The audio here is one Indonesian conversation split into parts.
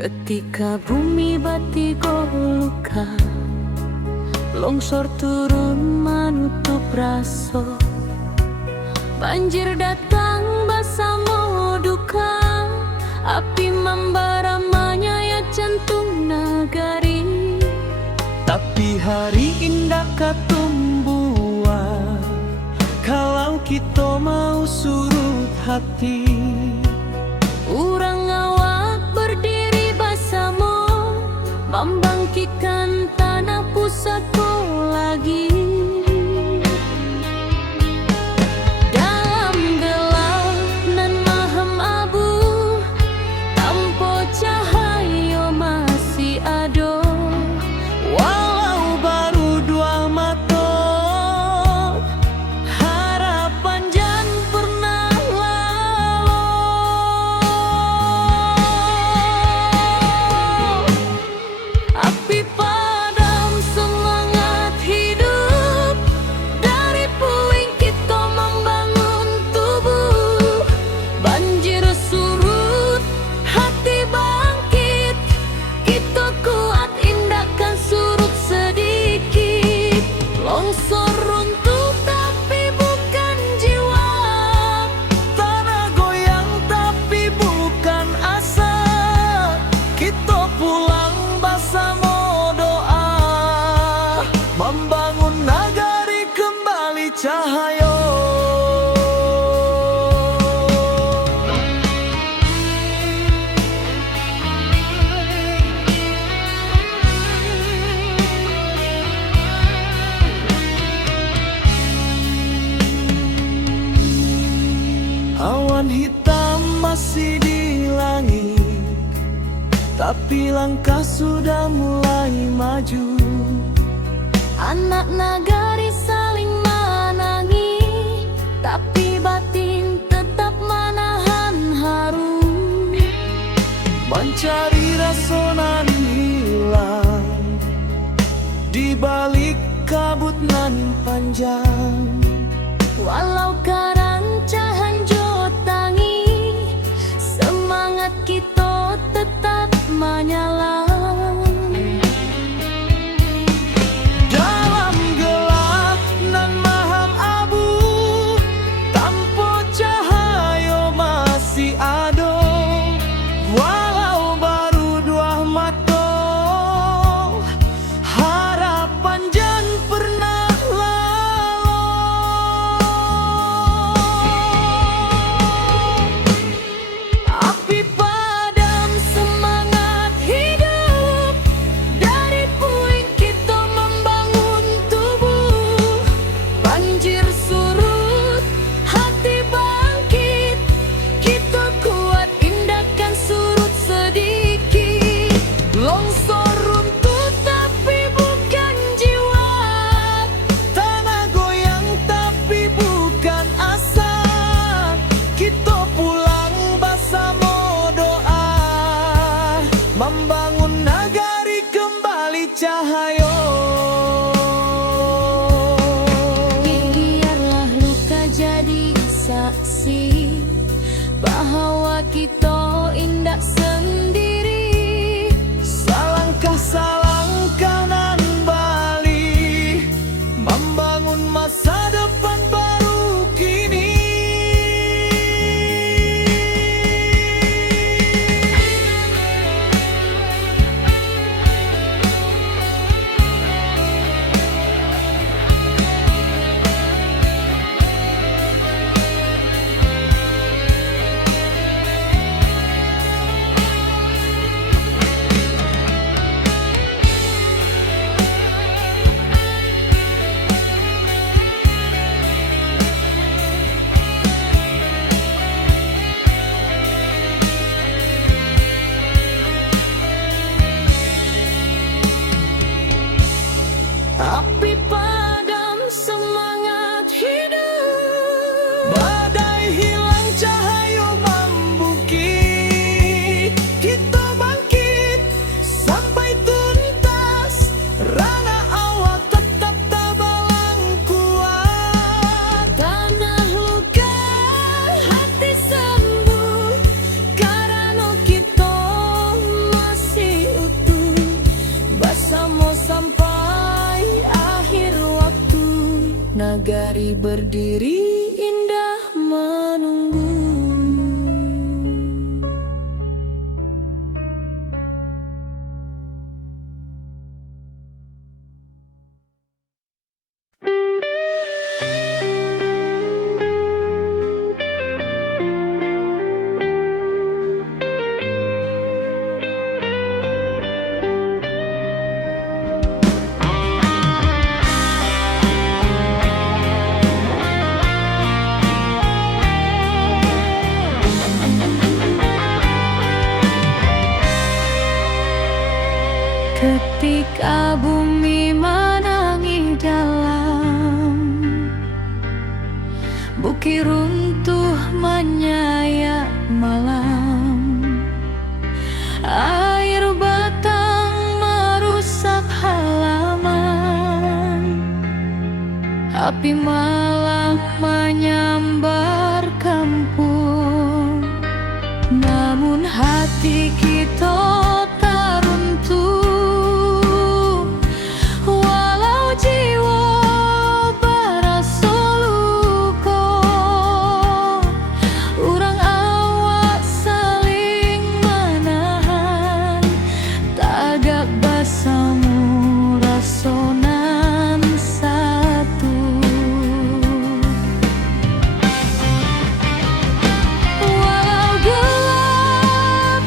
Ketika bumi batigo luka, longsor turun menutup raso, banjir datang basamo duka, api membara menyayat jantung nagari. Tapi hari indah katumbuhan, kalau kita mau surut hati. Urang awak berdiri basamo, membangkitkan tanah pusatku lagi. Dalam gelap nan maham abu, tanpa cahaya masih ada. Walau baru dua mata, harapan jan pernah lalu. Api padam semangat hidup, dari puing kita membangun tubuh. Banjir surut, hati bangkit, kita kuat indahkan surut sedikit. Longsor runtuh tapi bukan jiwa, Tanah goyang tapi bukan asa. Kita pulang bersama doa, membangun nagari kembali cahaya. Awan hitam masih di langit, tapi langkah sudah mulai maju. anak nagari saling menangi, tapi batin tetap menahan haru. Mencari rasa nan hilang di balik kabut nan panjang. Walau karancahan jotangi, semangat kita tetap menyala. Dalam gelap nan maham abu, tanpa cahaya masih ada. Walau baru dua mata, harapan jan pernah lalu. Api padam semangat hidup, dari puing kita membangun tubuh. Banjir surut, hati bangkit, kita kuat indahkan surut sedikit. Longsor runtuh tapi bukan jiwa, tanah goyang tapi bukan asa. Kita pulang bersama doa, membangun nagari kembali cahaya. Biarlah luka jadi saksi bahwa kita indah sendiri. Salangkah salangkah nan bali, membangun masa depan baru kini. nagari berdiri indah menunggu. Ketika bumi menangis dalam, bukit runtuh menyayat malam, air batang merusak halaman, api malam menyambar kampung. Namun hati kita tak runtuh, walau jiwa berasa luka. Urang awak saling menahan, tagak basamu rasonan satu. Walau gelap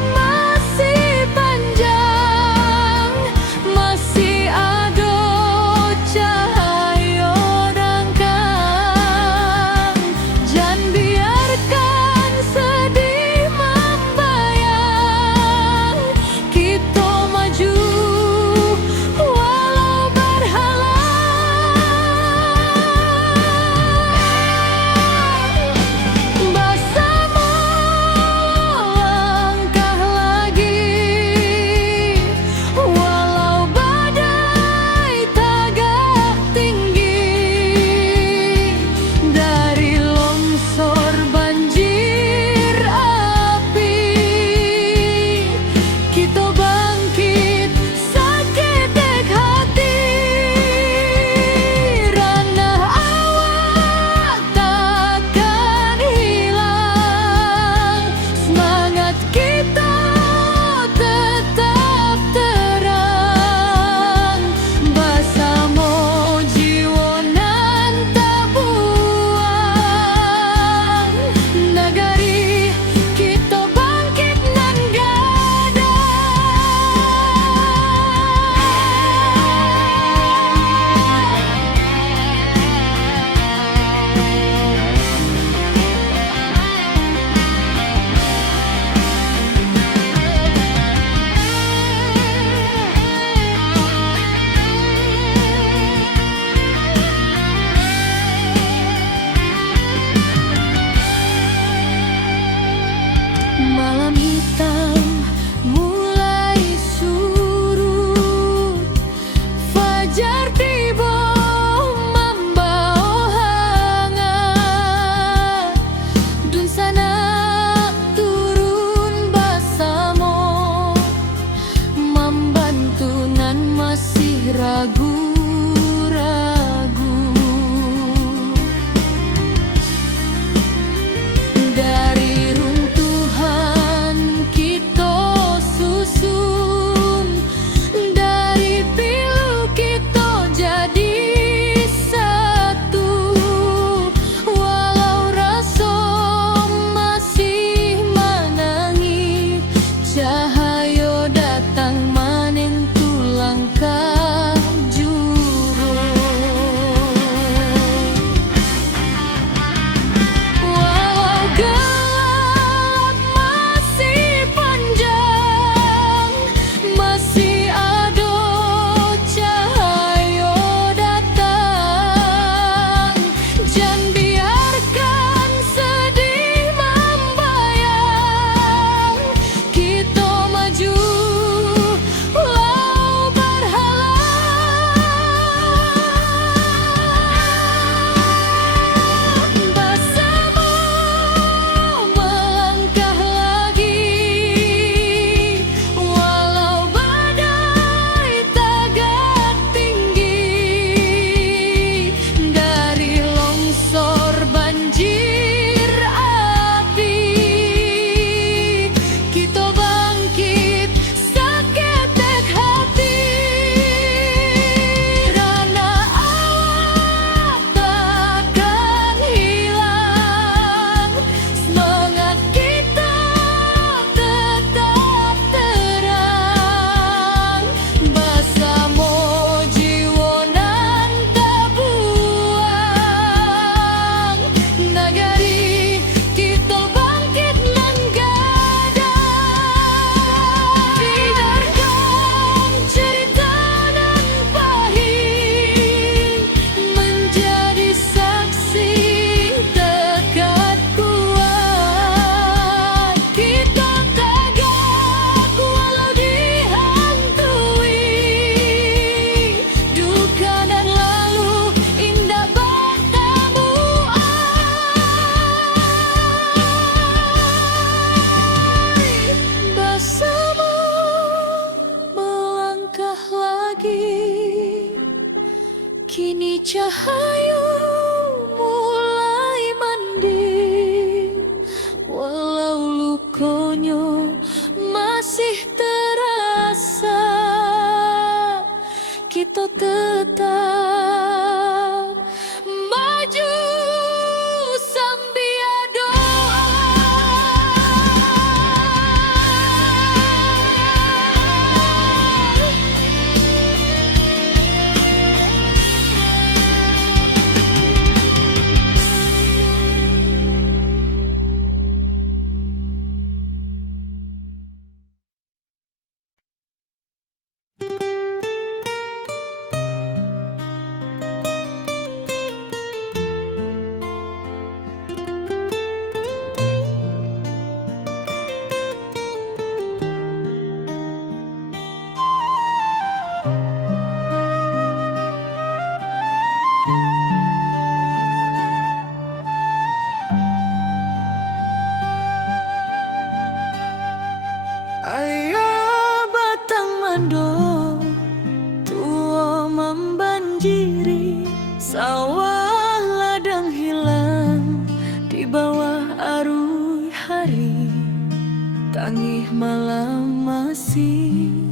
malam masih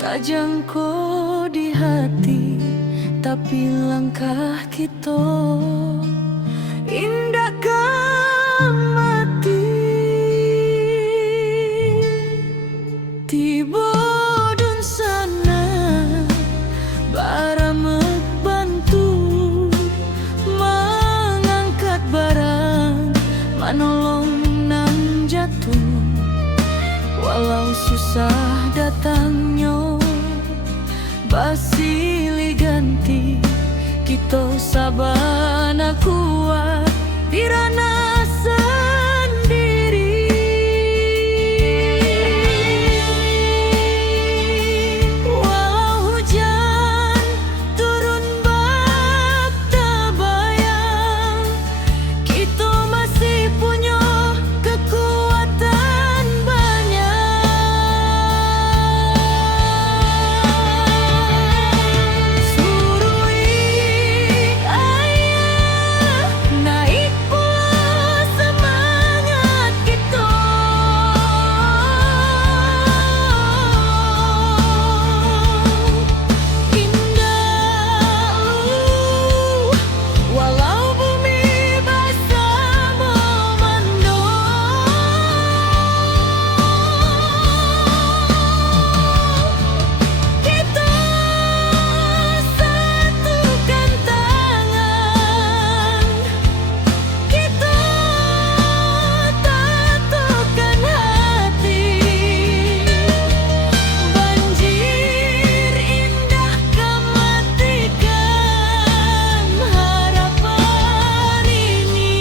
tak jangkau di hati, tapi langkah kita indahkan mati. Tiba dun sana baramek bantu mengangkat barang, manolong nang jatuh. Walau susah datangnya basili ganti, kita sabana kuat dirana sendiri. Walau hujan turun bak tabayang, kita masih punya kekuatan banyak. Suruh ayah naik pula semangat kita. Indah walau bumi basah memandung, kita satukan tangan, kita tatukan hati. Banjir indah kematikan harapan ini.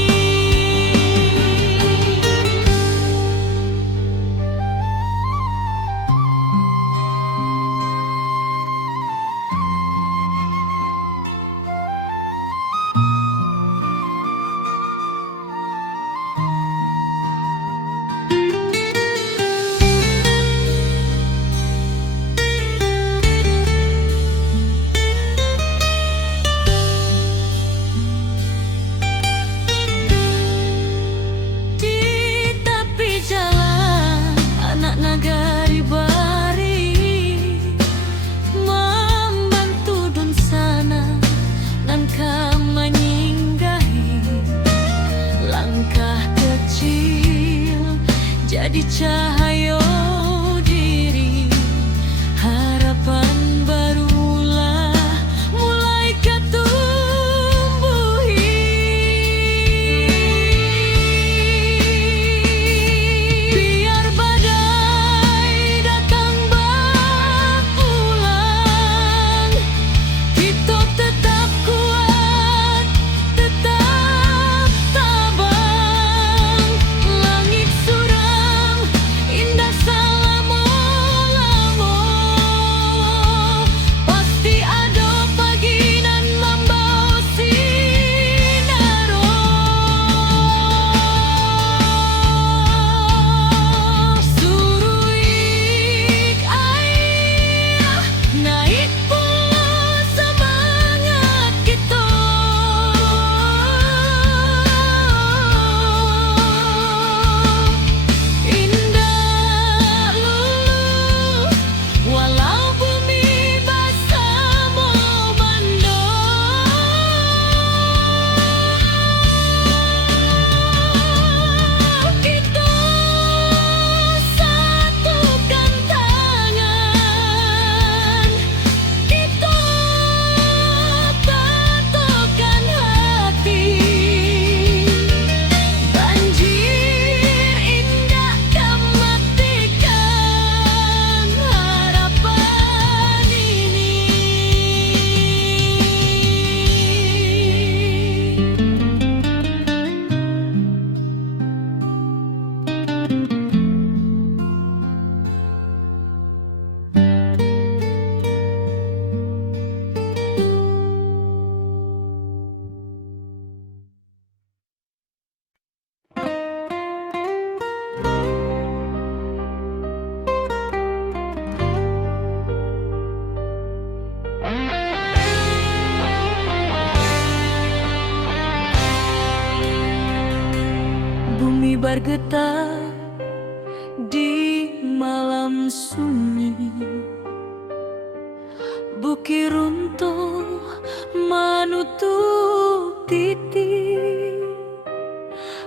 Di tepi jalan anak nagari bari membantu dun sana nangka menyinggahi. Langkah kecil jadi cahaya diri, harapan barulah mulai ketumbuhi. Biar badai datang berulang, kita tetap kuat, tetap tabang. Langit suram indah selama-lama, pasti ada pagi nan membawa sinaro. Suruh ayah naik pula semangat kita. Indah walau bumi basah memandung, kita satukan tangan, kita tatukan hati. Banjir indah kematikan harapan ini. Bumi bergetar di sunyi, bukit runtuh menutup titik,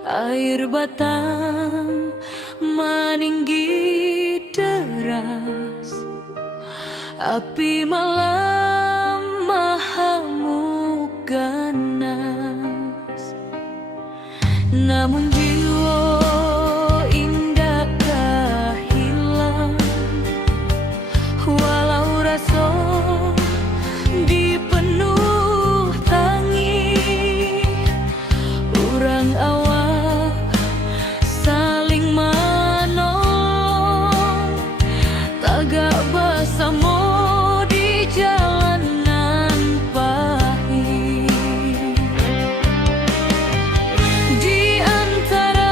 air batang meninggi deras, api malam mahamuk ganas. Namun jiwa indakkah hilang, walau rasa dipenuh tangi, urang awak saling menolong, tagak bersama di jalanan pahit. Di antara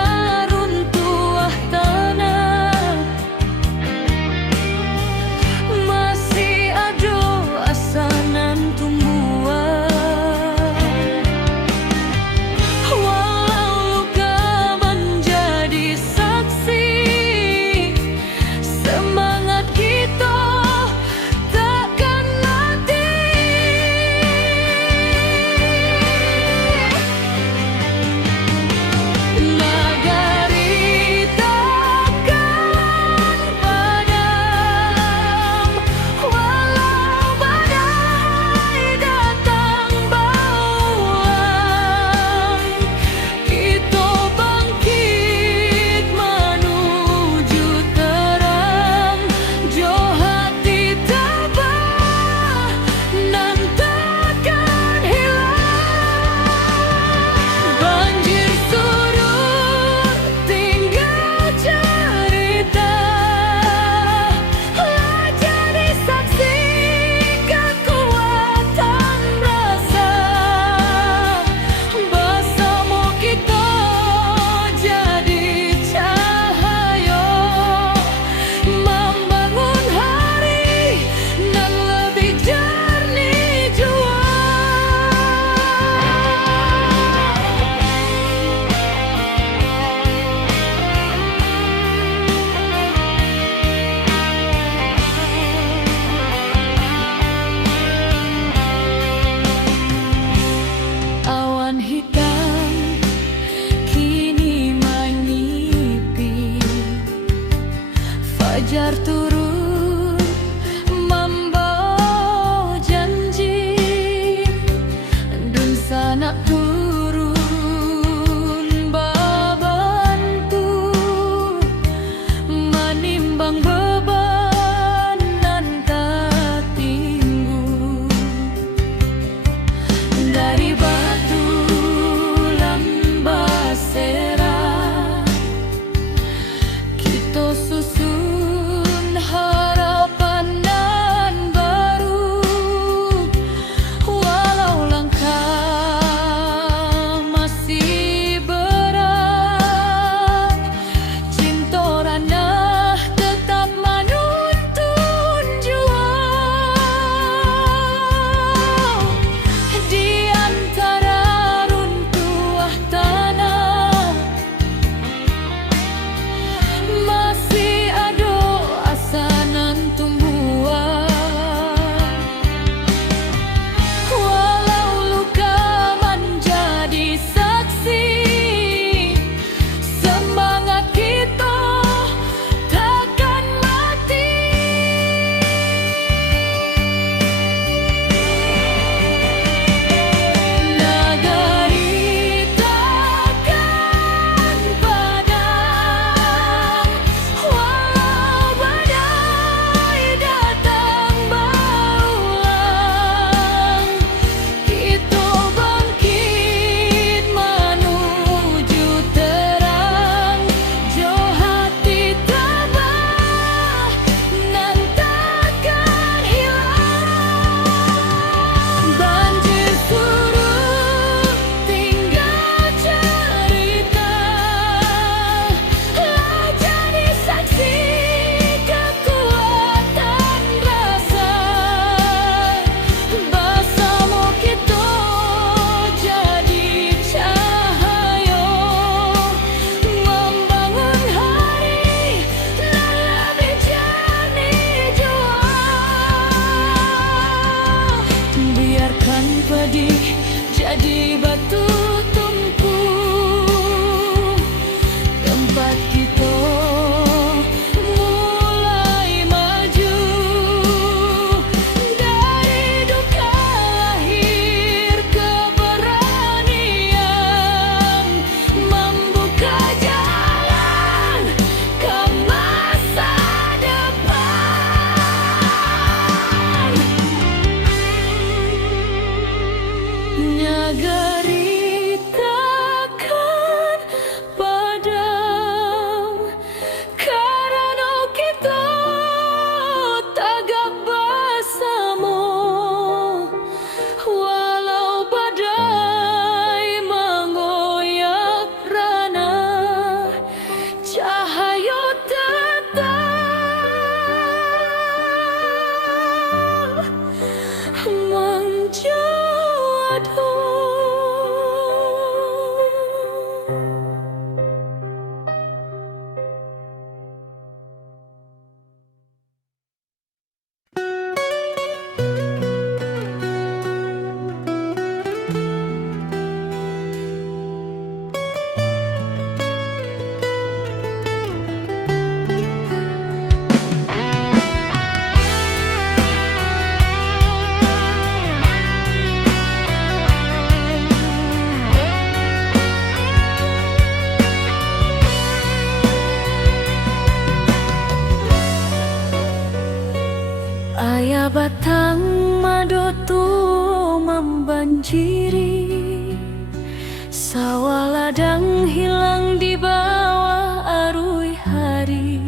Sadang hilang di bawah arus hari,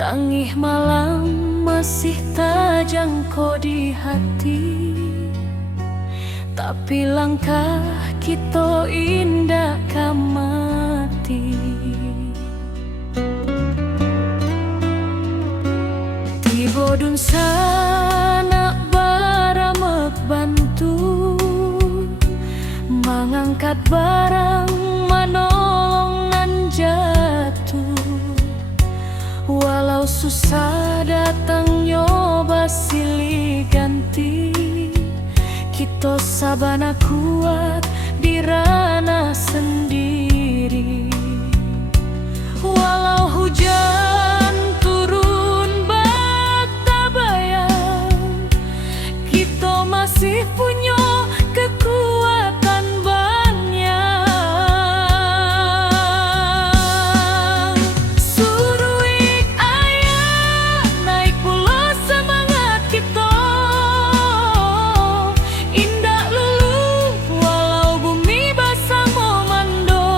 tangih malam masih terjangkau di hati. Tapi langkah kita indah kamati. Tiba dun sana baramek bantu, mengangkat barang menolong nan jatuh. Walau susah datang nyoba silih ganti, kita sabana kuat di ranah sendiri. Walau hujan turun bata bayang, kita masih punya kekuatan banyak. Suruik ayah naik pula semangat kita, indah lulu walau bumi basah memando.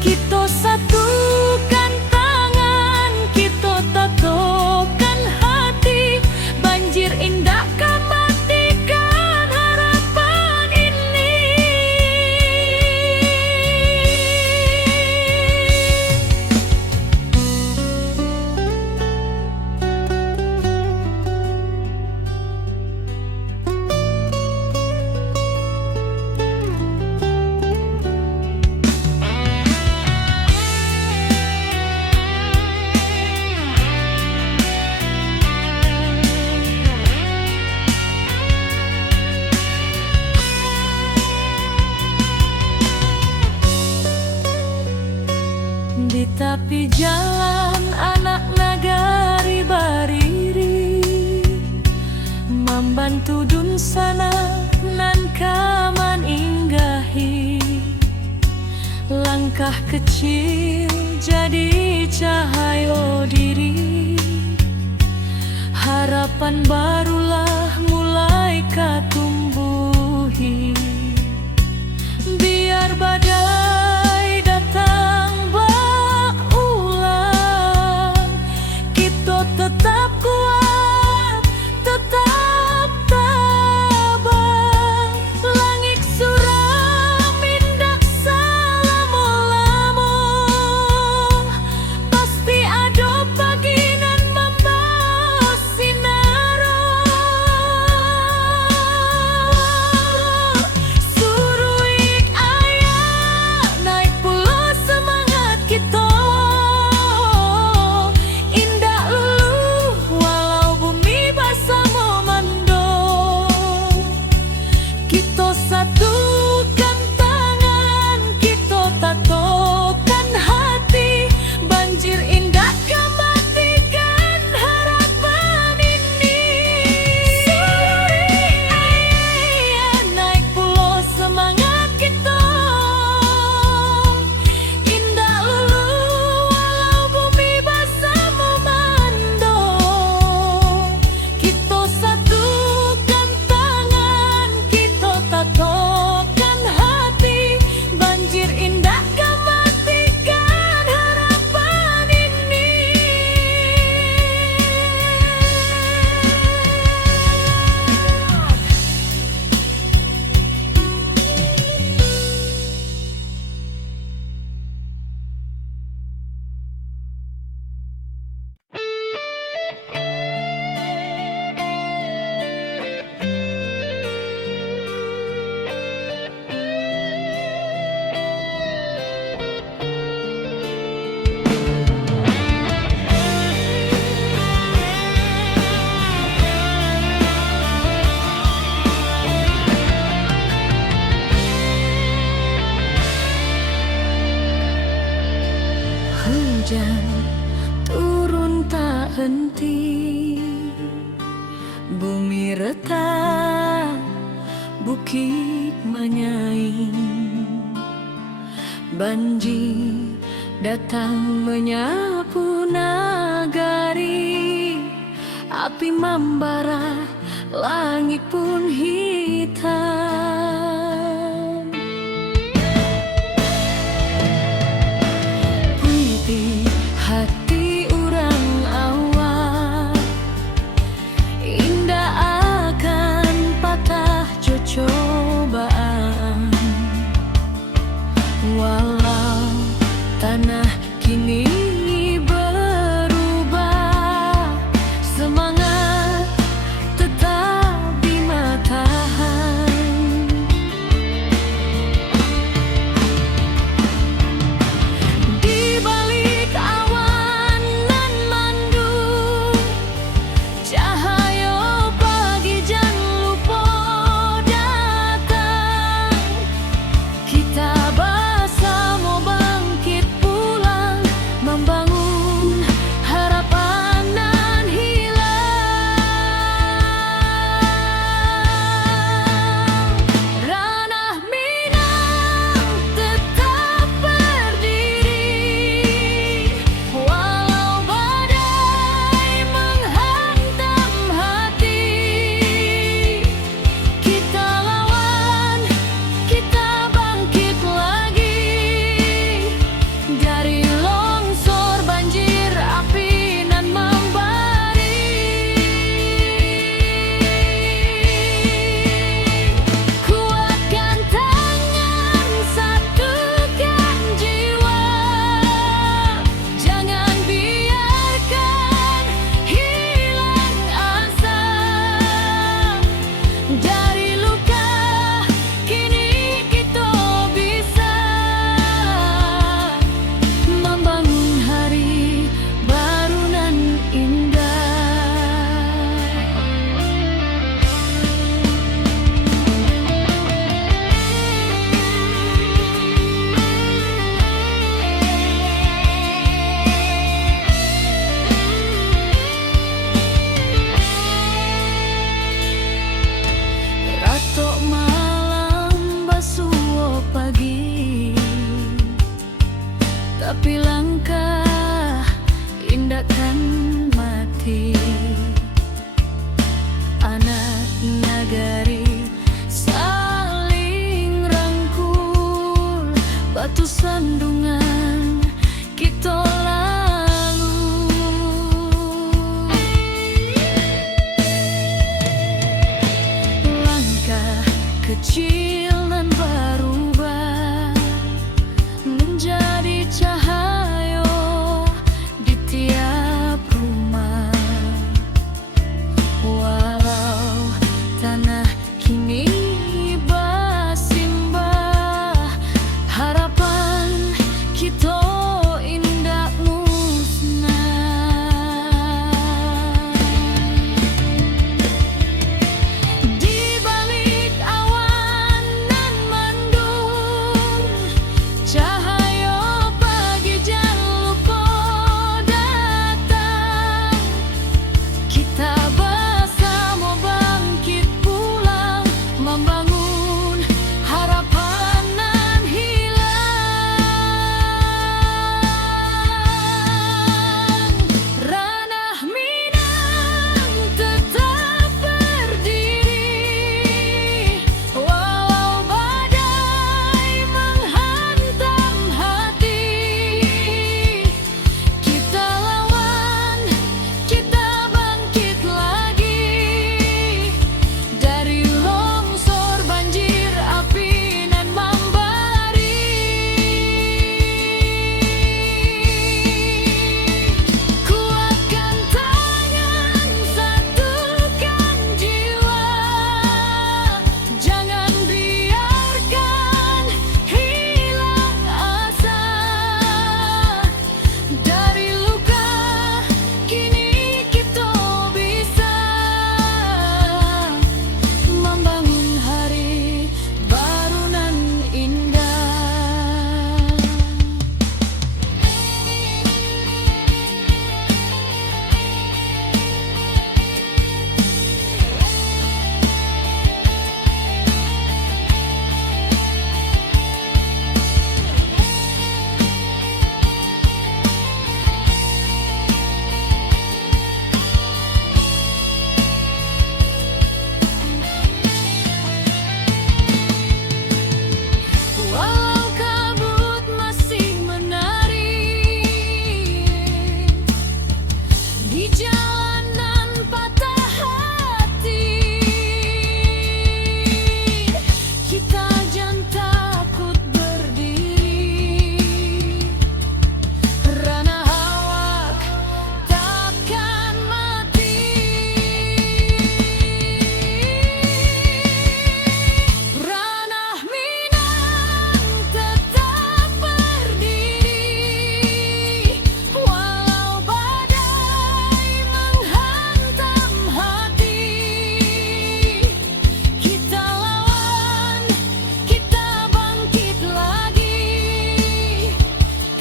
Kita satukan tangan, kita tatokan hati, banjir indah kan matikan harapan ini. Di tepi jalan anak nagari bariri, membantu dun sana nan kaman inggahi. Langkah kecil jadi cahaya diri, harapan barulah mulai katumbuhi. Biar badai datang berulang, kita tetap kuat, tetap tabah. Langit suram indah selama-lama, pasti ada pagi nan membawa sinar. Suruik ayah naik pula semangat kita, indah lulu walau bumi basah memando. Kita satukan tangan, kita tatokan hati, banjir indah kan matikan harapan ini. Suruik ayah naik pula semangat kita, indah lulu walau bumi basah memando. Kita satukan tangan, kita tatokan hati, banjir indah kan matikan harapan ini. Hujan turun tak henti, bumi retak, bukit menyaing. Banjir datang menyapu nagari, api membara, langit pun hitam. sandungan kita lalu. Langkah kecil nan berubah menjadi cahaya di tiap rumah. Walau tanah kini bersimbah, harapan kita indah musnah. Di balik awan nan mendung, cahaya pagi jangan lupa datang. Kita bersama bangkit pulang, membangun harapan nan hilang. Ranah Minang tetap berdiri, walau badai menghantam hati. Kita lawan, kita bangkit lagi dari longsor banjir api nan membara. Kuatkan tangan, satukan jiwa, jangan biarkan hilang asa. Dari luka kini kita bisa membangun hari baru nan indah. Walau kabut masih menari di jalanan patah hati, kita jangan takut berdiri. Ranah awak takkan mati. Ranah Minang tetap berdiri, walau badai menghantam hati. Kita lawan, kita bangkit lagi,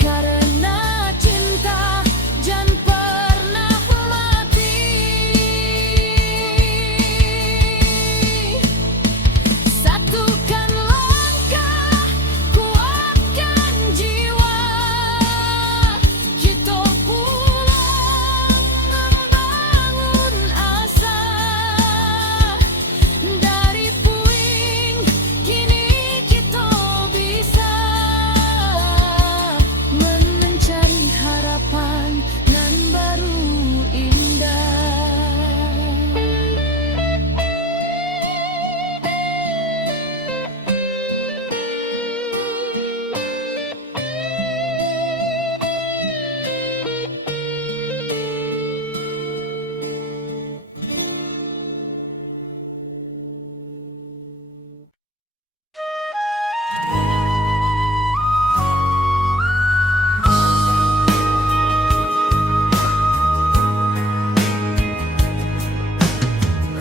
karena cinta jangan pernah mati. Satukan langkah, kuatkan jiwa, kita pulang membangun asa. Dari puing kini kita bisa mencari harapan nan baru indah.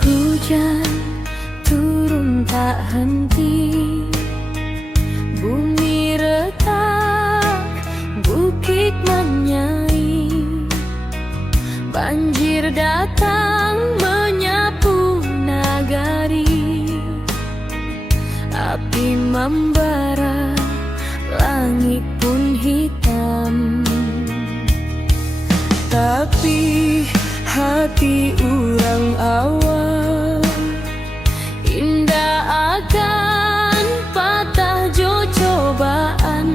Hujan turun tak henti, bumi retak, bukit menyai. Banjir datang menyapu nagari, api membara, langit pun hitam. Tapi hati urang awal indah akan patah jo cobaan.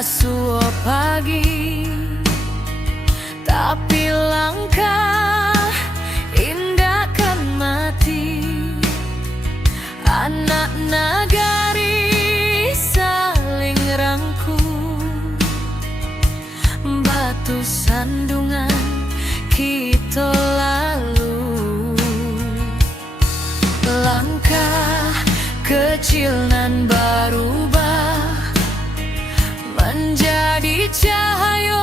asuh pagi, tapi langkah indah kan mati. Anak nagari saling rangkul, batu sandungan kita lalu. Langkah kecil nan berubah menjadi cahaya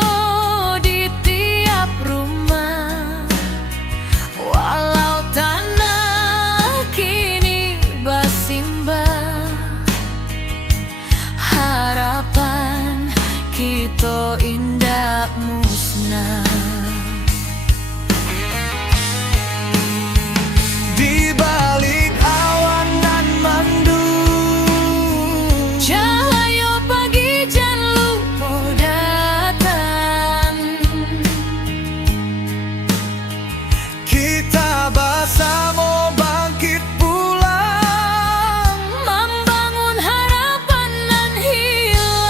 di tiap rumah. Walau tanah kini bersimbah, harapan kita indah musnah. Di balik awan nan mendung, Cahaya pagi jan lupa datang. kita bersama bangkit pulang, Membangun harapan nan hilang.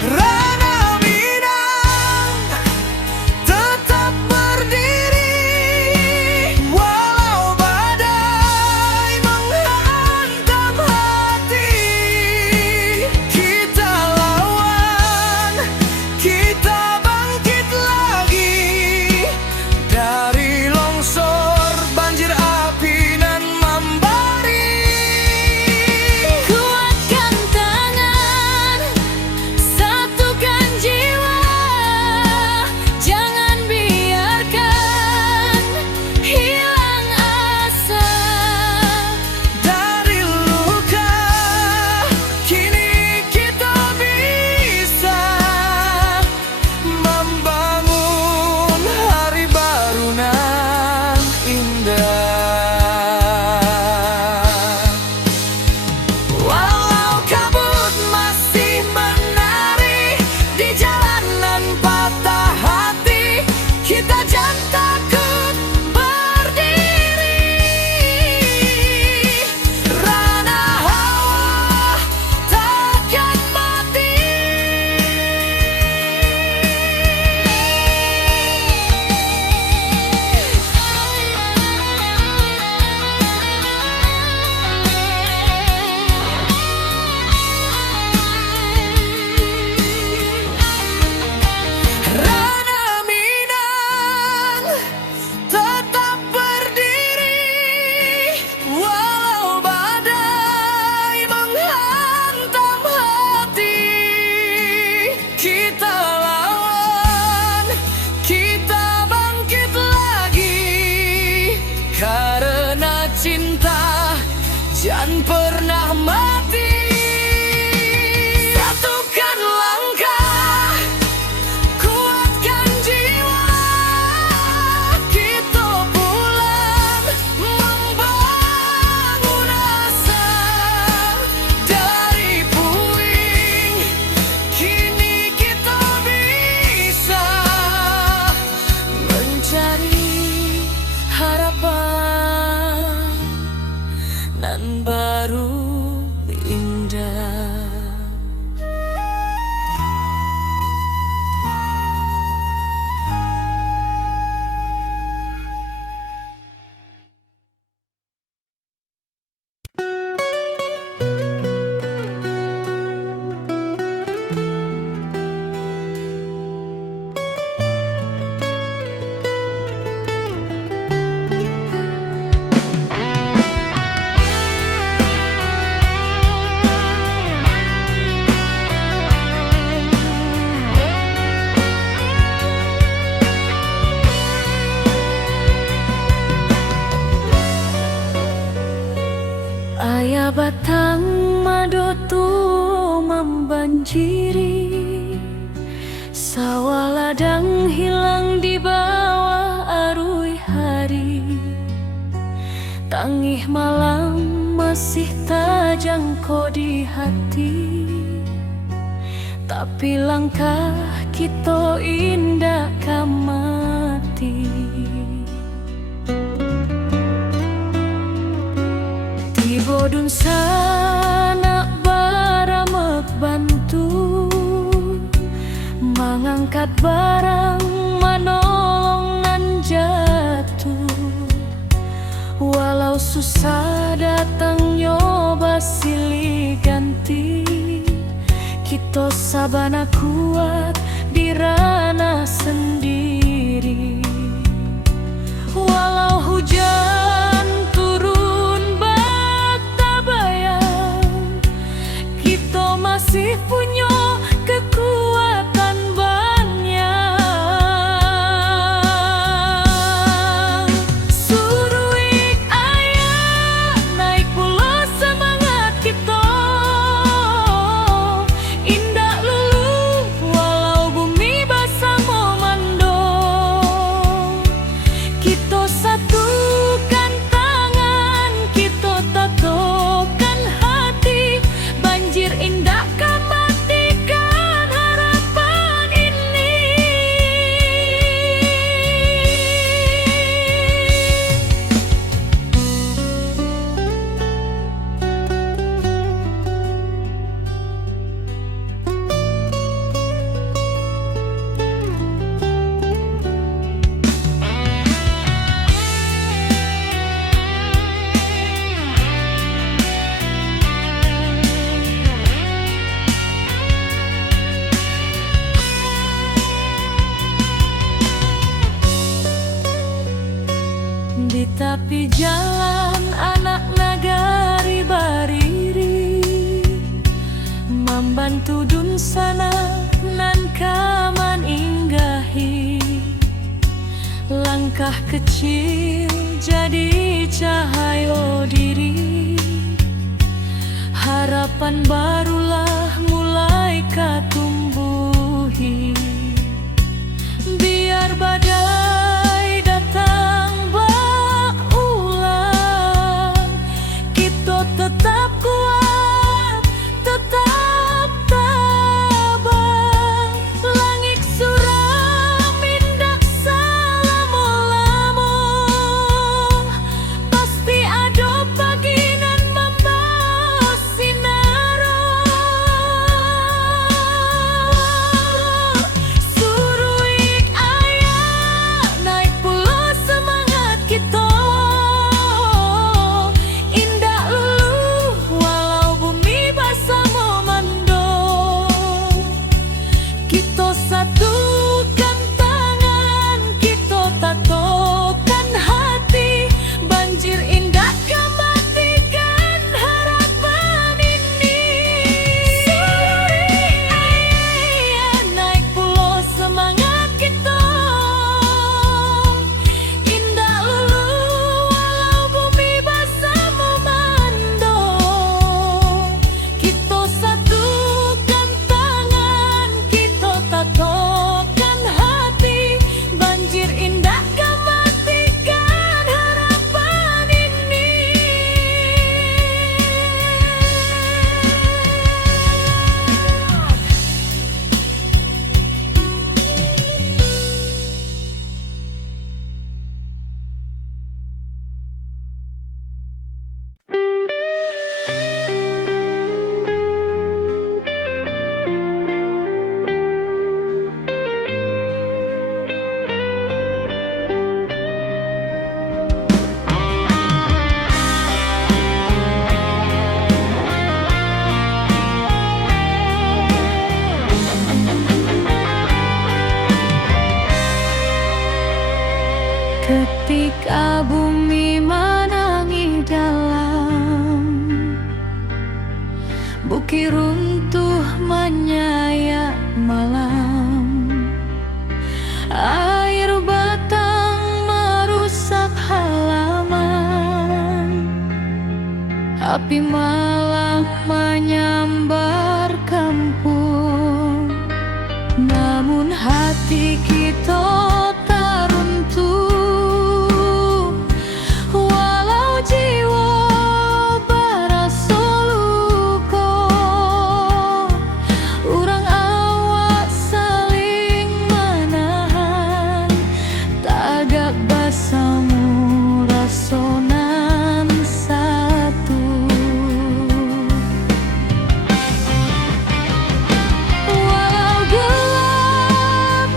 Rana Minang tetap berdiri, walau badai menghantam hati. Kita lawan, kita bangkit lagi dari longsor banjir api nan membari. Kuatkan tangan, satukan jiwa, jangan biarkan hilang asa. Dari luka kini kita bisa membangun hari baru nan indah. Walau kabut masih menari di jalanan patah hati, kita jangan takut berdiri. Rana hawa takkan mati. Rana Minang tetap berdiri, walau badai menghantam hati. Kita lawan, kita bangkit lagi, karena cinta jangan pernah mati. Satukan langkah, kuatkan jiwa, kita pulang membangun asa. Dari puing kini kita bisa mencari harapan nan baru indah. Ayah batang madu tu membanjiri, sawah ladang hilang di bawah arus hari. Tangih malam masih terjangkau di hati, tapi langkah kita indah kamati. Di bodun sana barang manolong nan jatuh. Walau susah datang nyoba silih ganti, kita sabana kuat di ranah sendiri. Walau hujan turun bak tabayang, kita masih punya kekuatan banyak. Suruik ayah naik pulau semangat kita, indah lulu walau bumi basah memando. Kita satukan tangan, kita tatokan hati, banjir indah kan matikan harapan ini. Di tepi jalan anak nagari bariri, membantu dun sana nan kaman inggahi. Langkah kecil jadi cahaya diri, harapan barulah mulai katumbuhi. Biar badai datang berulang, kita tetap kuat, tetap tabah. Langit suram indak selamo-lamo, pasti ada pagi nan membawa sinaro. Suruik ayah naik pulau semangat kita, indah lulu walau bumi basah memando. Kita satukan tangan, kita tatokan hati, banjir indah kan matikan harapan ini. Suruik ayah naik pulau semangat kita, indah lulu walau bumi basah memando. Kita satukan tangan, kita tatokan hati, banjir indah kan matikan harapan ini. Ketika bumi menangis dalam, bukit runtuh menyayat malam, air batang merusak halaman, api malam menyambar kampung. Namun hati kita tak runtuh, walau jiwa berasa luka. Urang awak saling menahan, tagak basamu rasonan satu. Walau gelap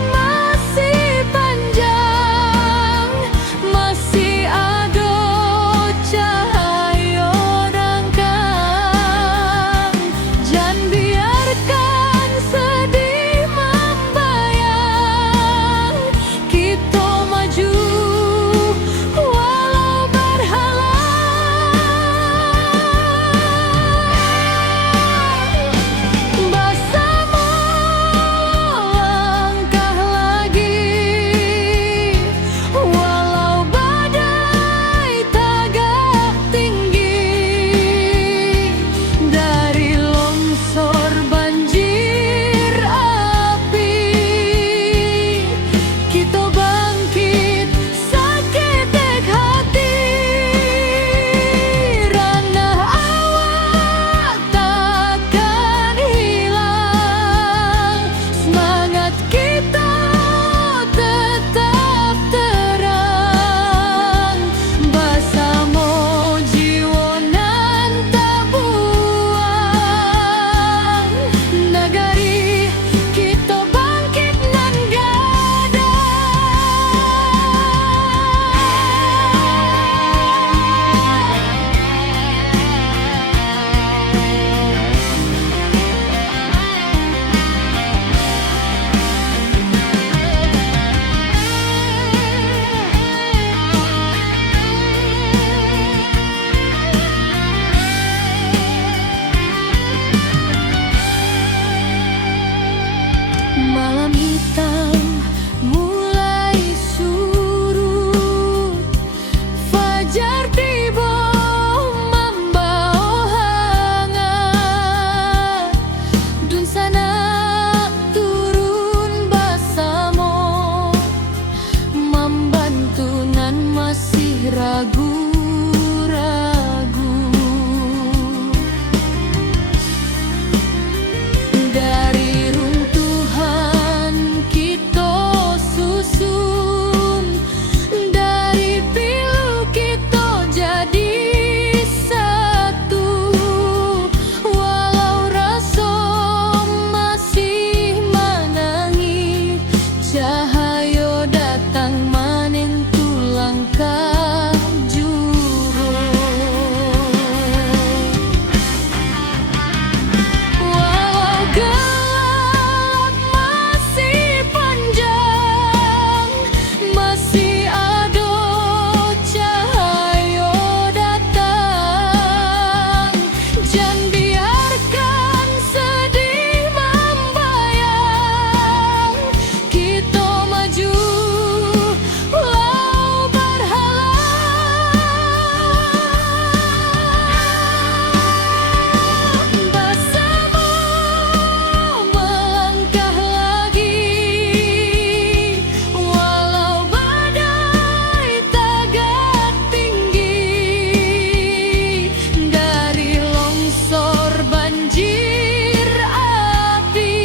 banjir api,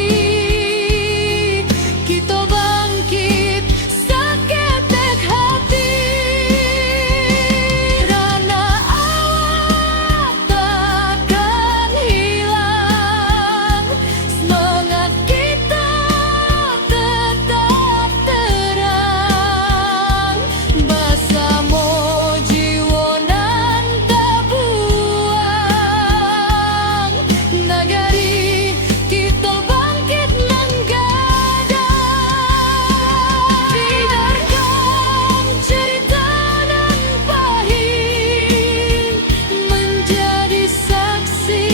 kita bangkit saketek hati. Rana awak takkan hilang, semangat kita tetap terang. Basamo jiwa nan terbuang, nagari kita bangkit nan gadang. Biarkan cerita nan pahit menjadi saksi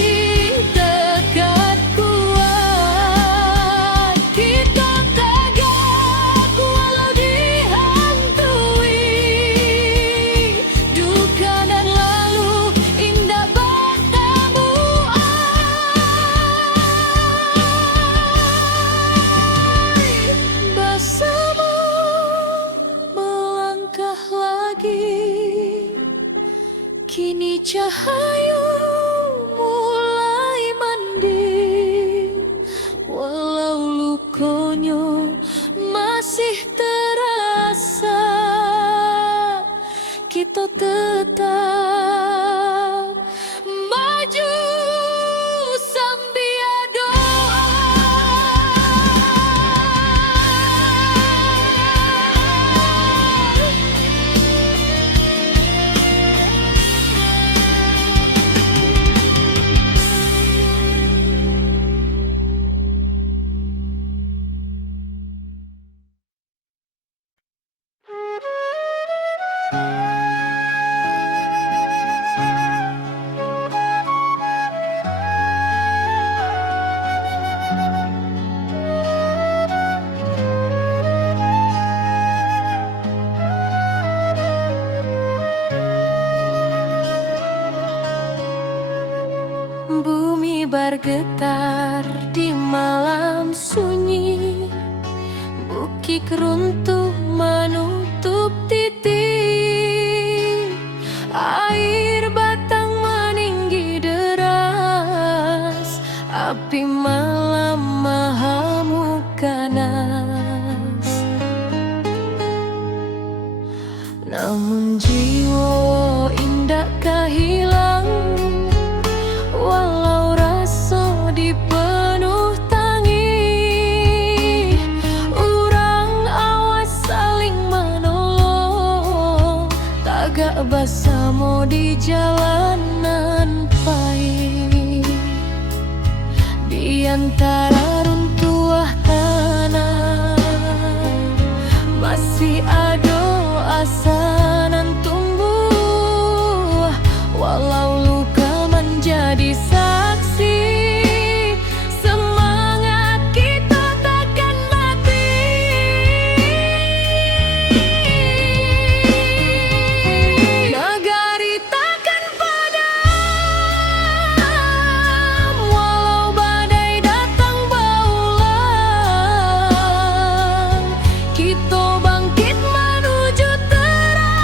tekad kuat. Kita tegak walau dihantui duka dan lalu indah bertemu. Bersama melangkah lagi, kini cahaya mulai mending. Walau lukonya masih terasa, kita tetap maju sambil doa. Bumi bergetar di malam sunyi, bukit runtuh menutup titik, air batang meninggi deras, api malam mahamuk ganas. Namun jiwa indah kehilang, walau rasa dipenuh tangi. Urang awas saling menolong, tagak bersama di jalanan pahit. Di antara runtuh tanah masih ada asa nan tumbuh, walau luka menjadi saksi. Semangat kita takkan mati. Negari takkan padam, walau badai datang berulang. Kita bangkit menuju terang.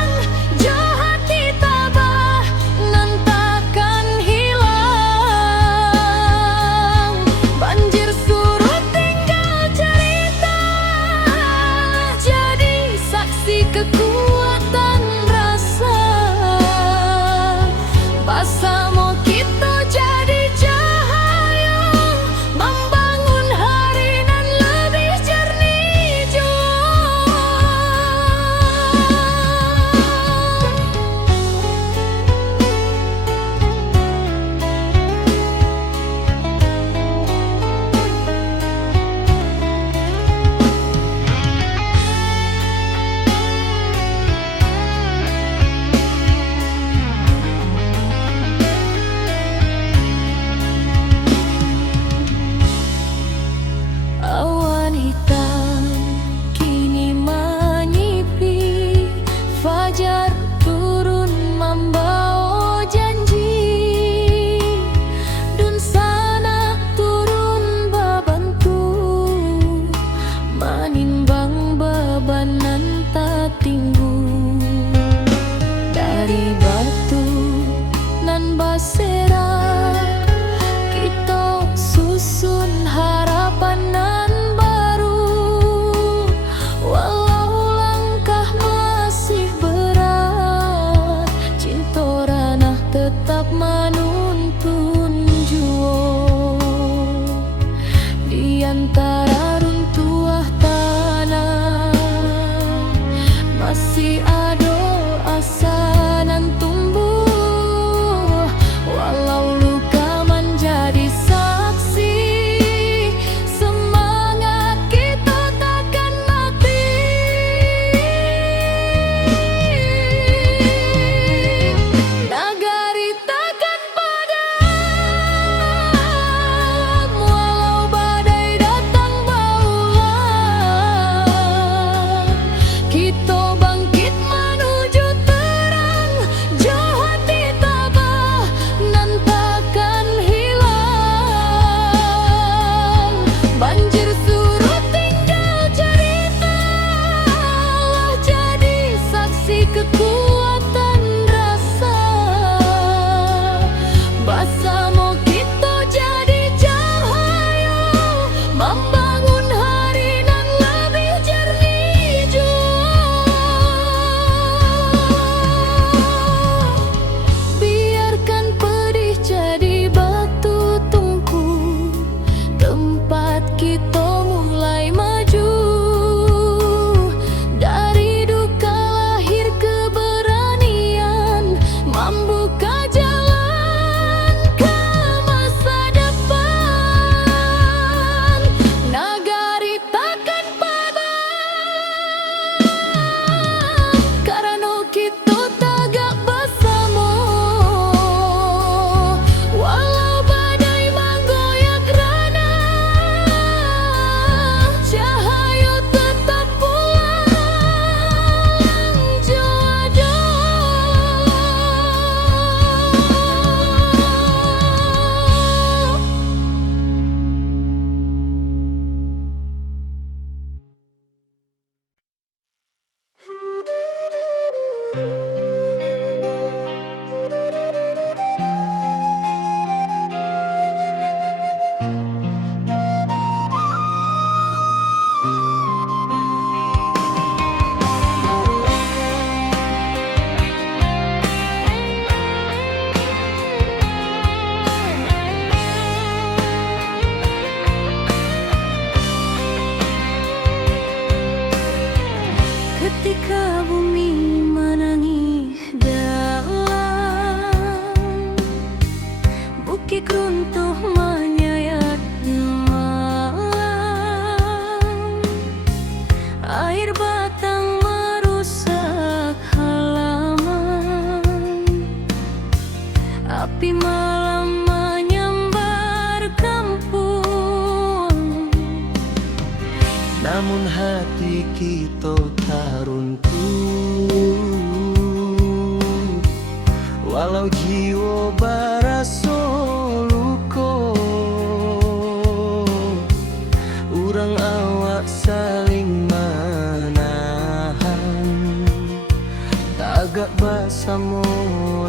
tagak bersama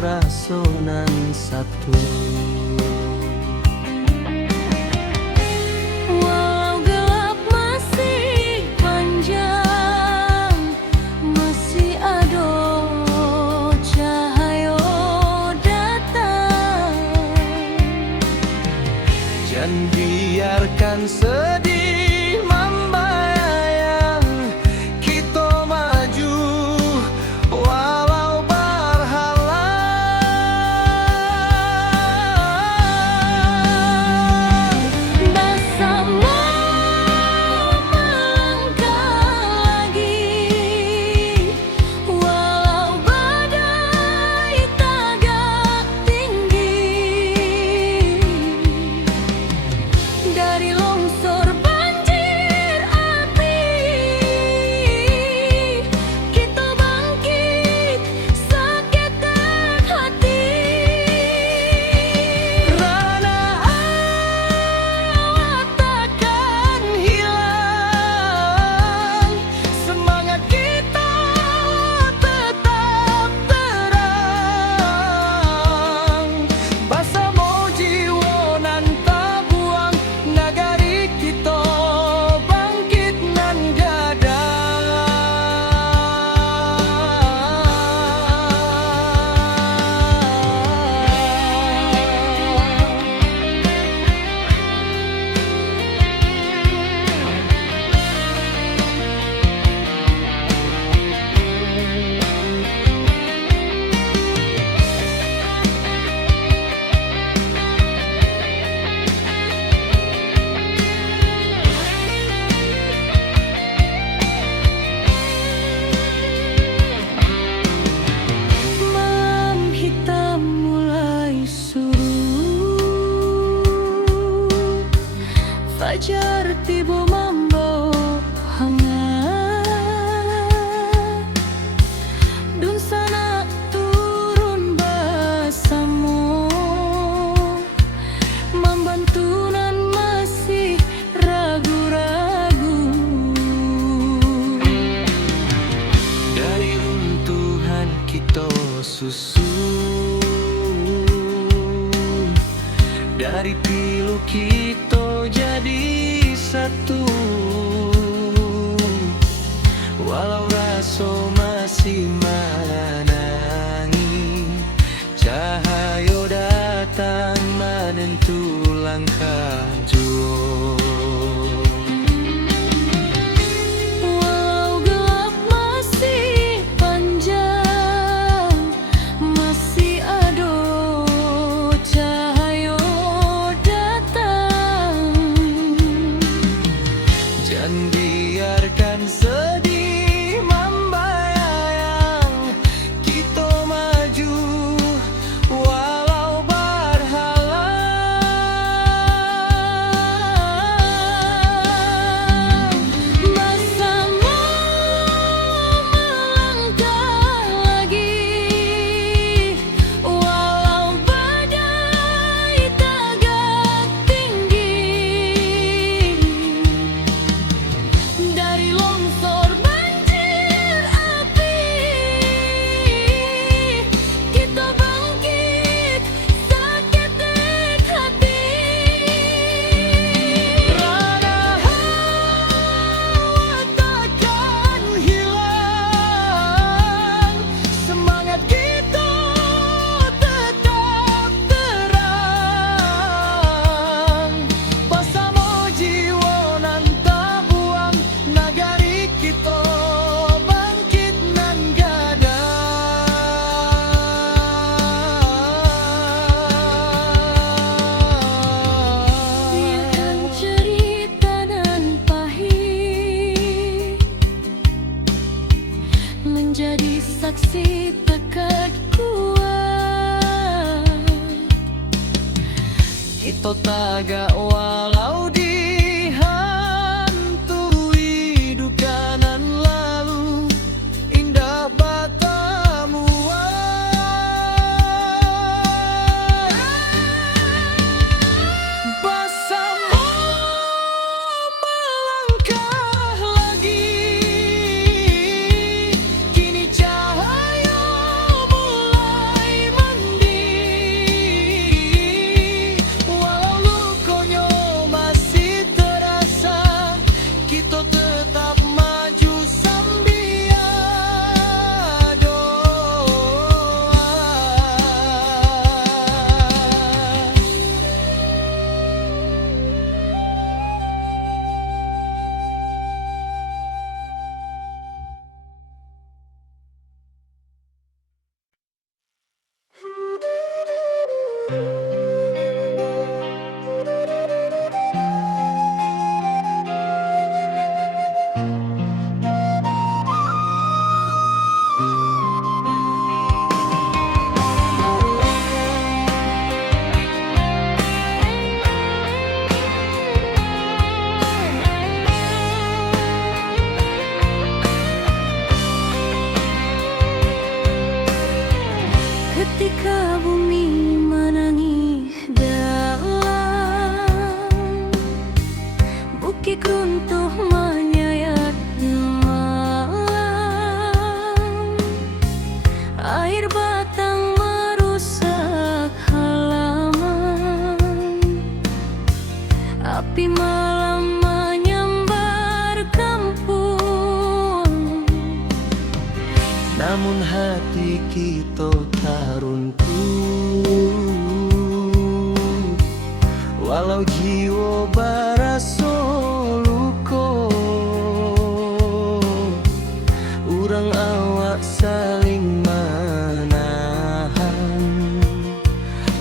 rasunan satu. Walau gelap masih panjang, masih ada cahaya datang. Jangan biarkan sedih membayang, kita maju walau berhalang. Bersama melangkah lagi, walau badai tagak tinggi. Dari longsor banjir api, kita bangkit seketek hati. Rana awak takkan hilang, semangat kita tetap terang. Bersama jiwa nan tabuang, nagari kita bangkit nan gadang. Malam hitam mulai surut, fajar tiba membawa hangat. Dun sana turun bersama, membantu nan masih ragu-ragu. Dari runtuhan kita susun, dari pilu kita jadi satu. Walau rasa masih menangi, cahaya datang menentu langkah jua. Walau gelap masih panjang, masih ada cahaya datang. Jangan biarkan sedih membayang, kita maju walau berhalang. Bersama melangkah lagi, walau badai tagak tinggi. Dari longsor banjir api, kita bangkit seketek hati. Rana awak takkan hilang, semangat kita tetap terang. Bersama jiwa nan tabuang, nagari kita bangkit nan gadang. Biarkan cerita dan pahit menjadi saksi tekad kuat. Kita tagak walau dihantui duka nan lalu, indah batamuan. Bersama melangkah lagi, kini cahaya Ketika bumi menangis dalam, bukit runtuh menyayat malam, air batang merusak halaman, api malam menyambar kampung. Namun hati kita tak runtuh, walau jiwa baraso luko. Urang awak saling menahan,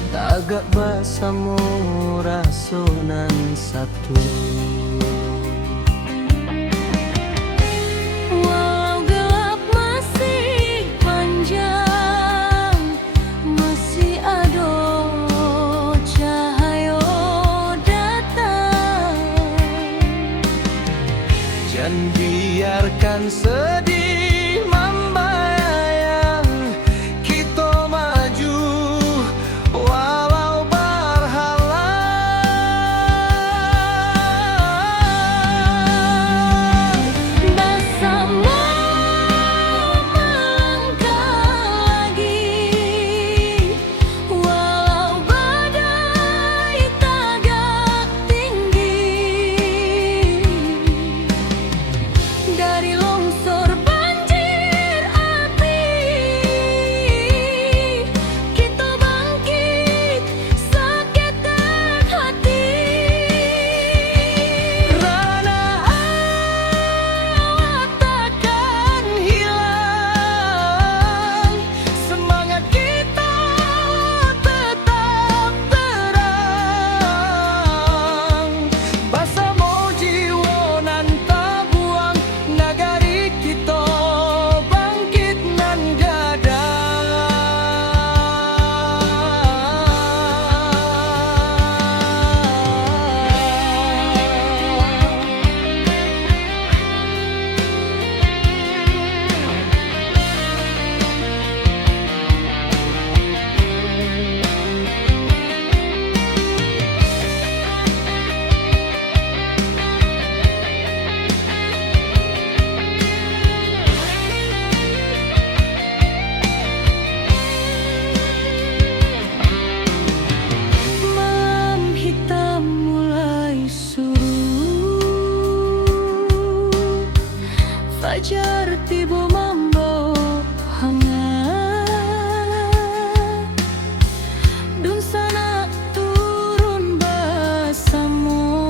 tagak basamo rasonan satu. Walau gelap masih panjang, masih ada cahaya datang. Jangan biarkan sedih membayang, kita maju walau berhalang. Bersama melangkah lagi, walau badai tagak tinggi. Dari longsor banjir api, kita bangkit seketek hati. Rana awak takkan hilang, semangat kita tetap terang. Basamo jiwa nan tabuang, nagari kita bangkit nan gadang. Malam hitam mulai surut, fajar tiba membawa hangat. Dun sana turun bersama,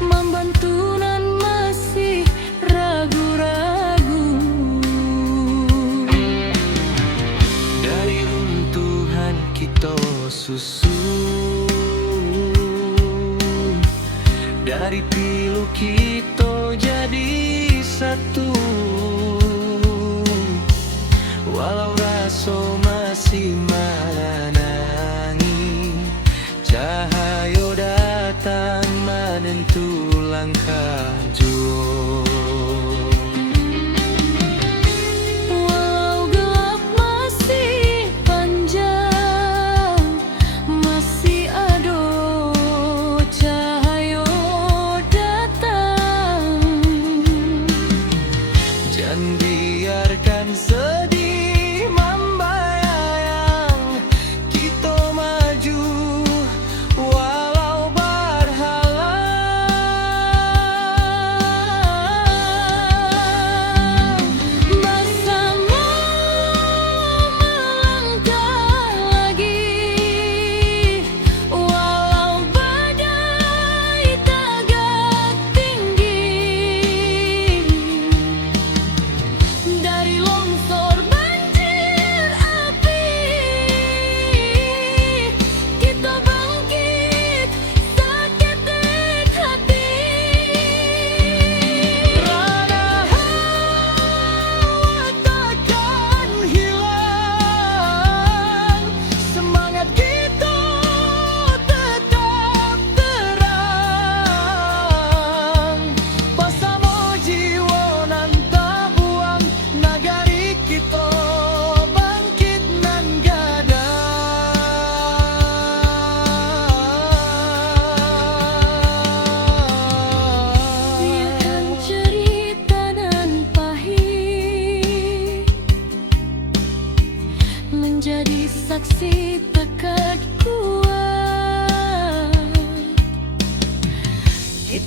membantu nan masih ragu-ragu. Dari runtuhan kita susun, dari pilu kita jadi satu. Walau raso masih menangi, cahaya datang menentu langkah jua. Walau gelap masih panjang, masih ada cahaya datang. Jangan biarkan sedih membayang, kita maju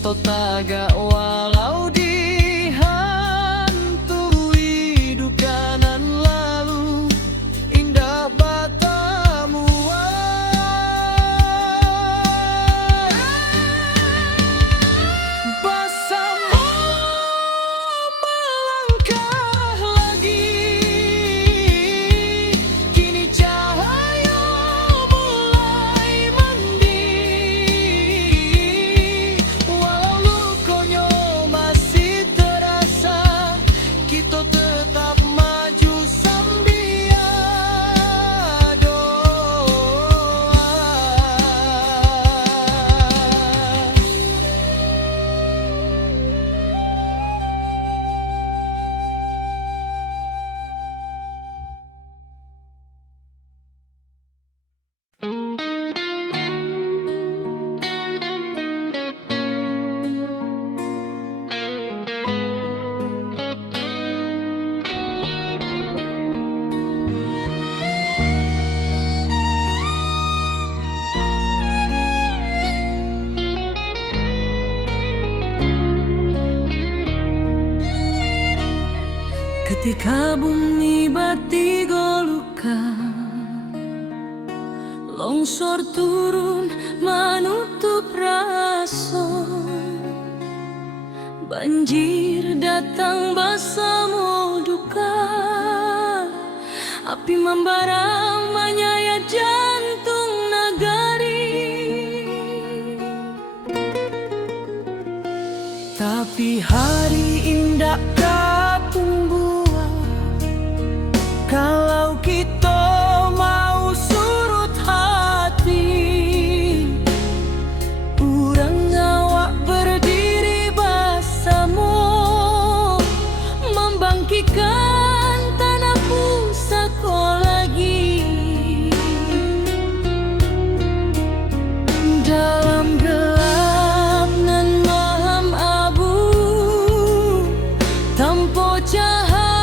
kita tagak walau dihantui duka nan lalu indah batamu. Bersama melangkah lagi, kini cahaya mulai mendiri. Walau lukonya masih terasa, kita tetap maju sambil doa. Ketika bumi bati goluka, longsor turun menutup rasa, banjir datang bersama duka, api membara menyayat jantung nagari. Tapi hari indah kalau kita mau surut hati, urang awak berdiri bersama, membangkitkan tanah pusaka lagi. Dalam gelap nan malam abu, tanpa cahaya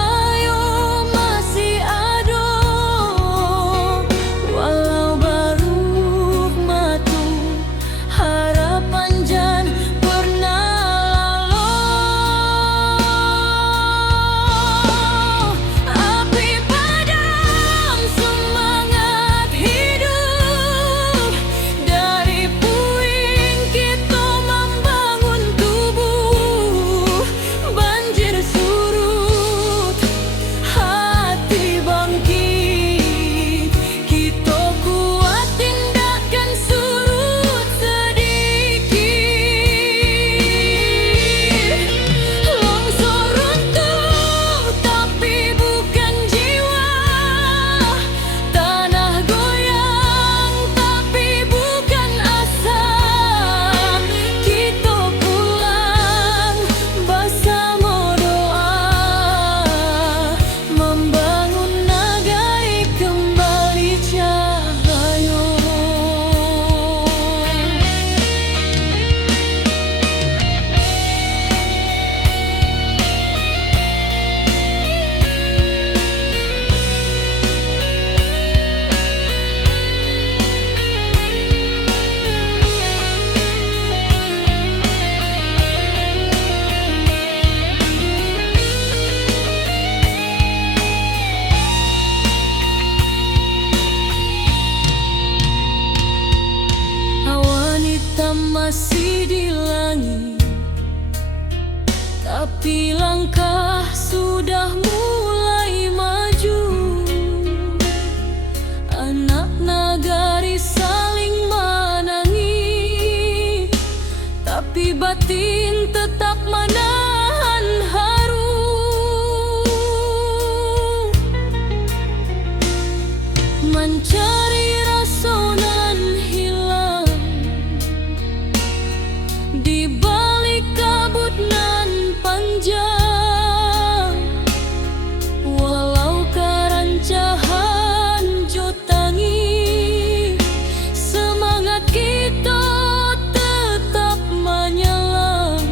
masih di langit, tapi langkah sudah mulai maju. Anak nagari saling menangis, tapi batin tetap menahan haru. Mencari rasa nan hilang di balik kabut nan panjang. Walau karancahan jotangi, semangat kita tetap menyelam.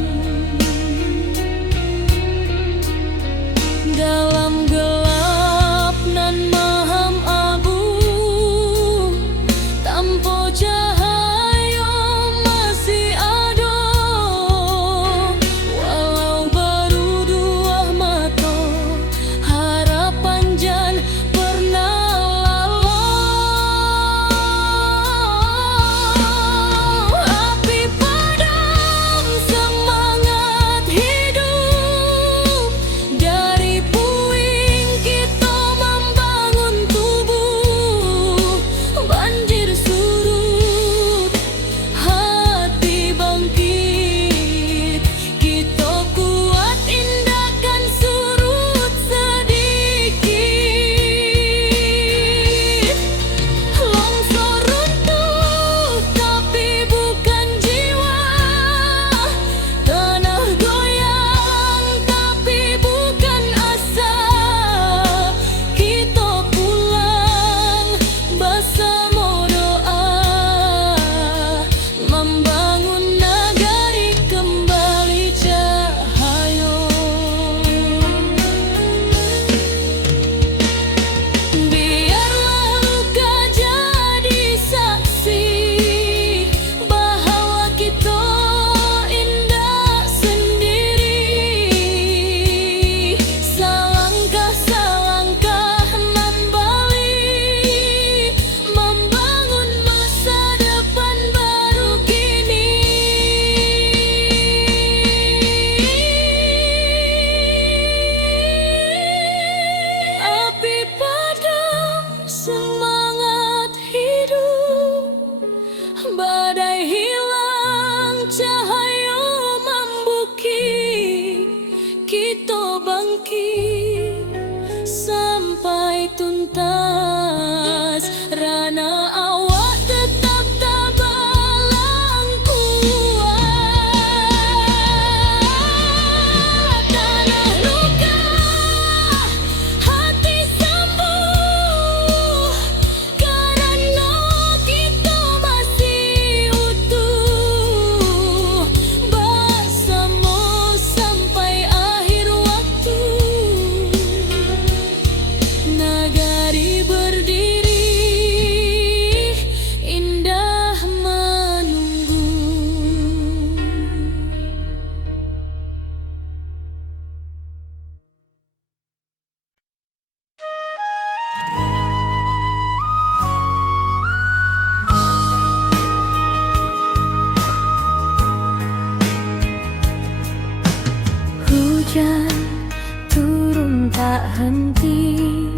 henti.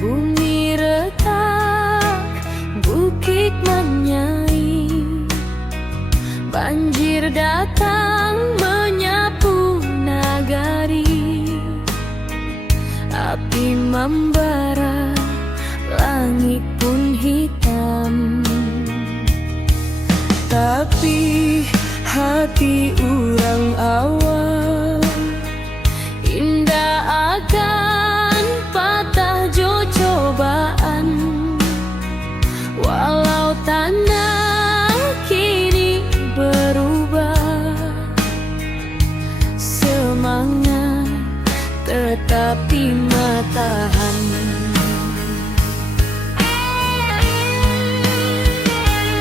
Bumi retak, bukit menyai, banjir datang menyapu nagari. Api membara, langit pun hitam. Tapi hati orang awam indah akan patah jo cobaan. Walau tanah kini berubah, semangat tetap di matahan.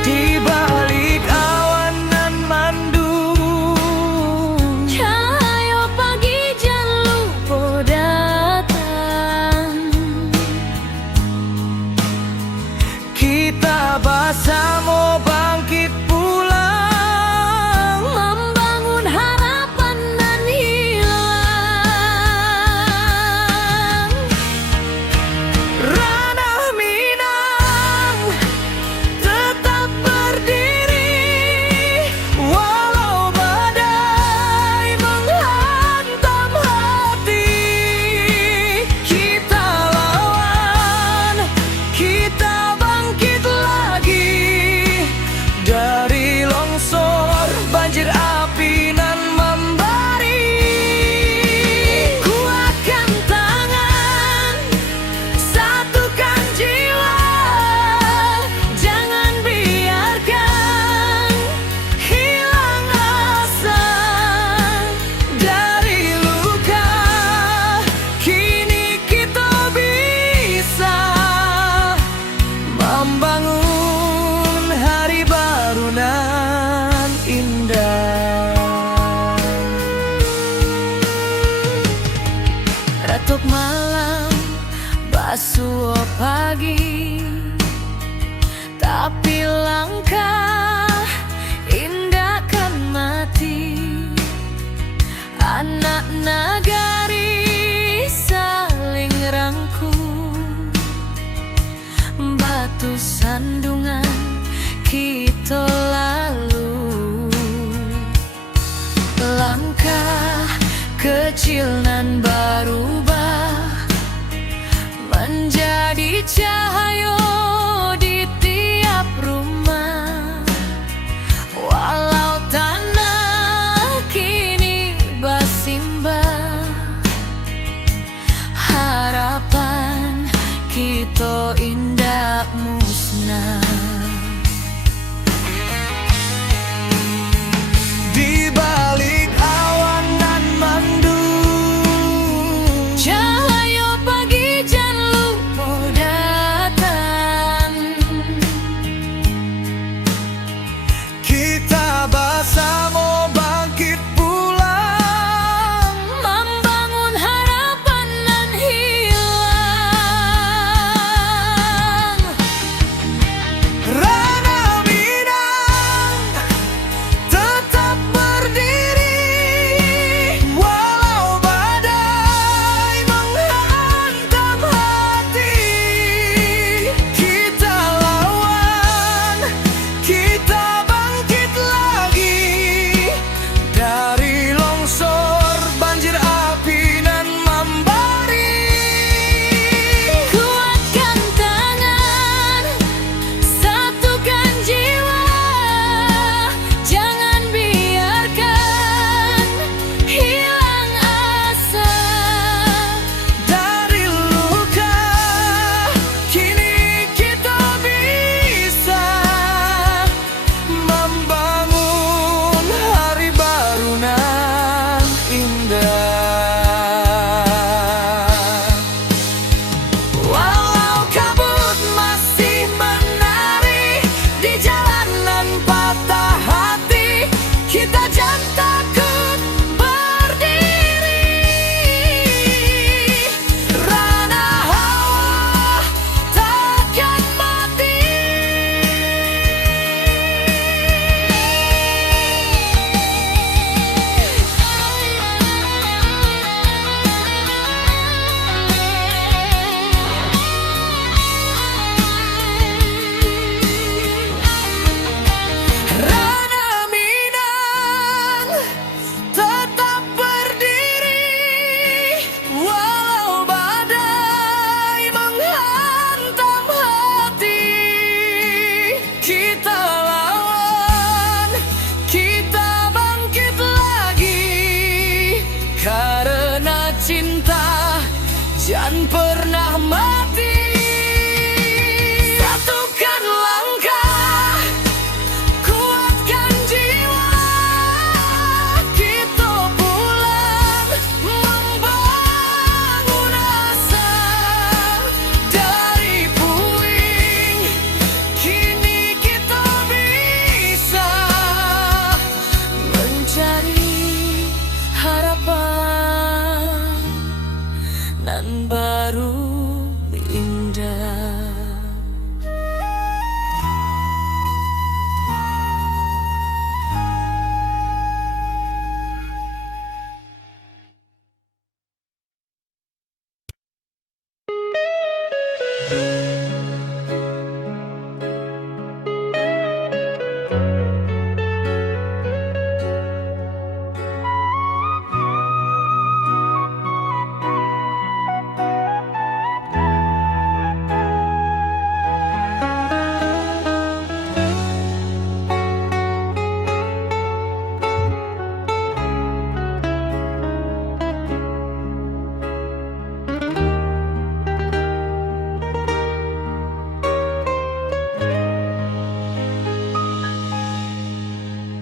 Di balik awan nan mandung, Cahaya pagi jan lupa datang. kita bersama bangkit pulang, Membangun harapan nan hilang. ranah Minang tetap berdiri, walau badai menghantam hati. Kita lawan, kita bangkit lagi dari longsor, banjir api nan membari. Kuatkan tangan, satukan jiwa, jangan biarkan hilang asa. Dari luka kini kita bisa membangun hari baru nan indah. Retuk malam, basuh pagi, tapi langkah indah kan mati. Anak nagari saling rangkul, batu sandungan kita lalu. Langkah kecil nan berubah menjadi cahaya di tiap rumah. Walau tanah kini bersimbah, harapan kita indah musnah. Di balik awan nan mandung,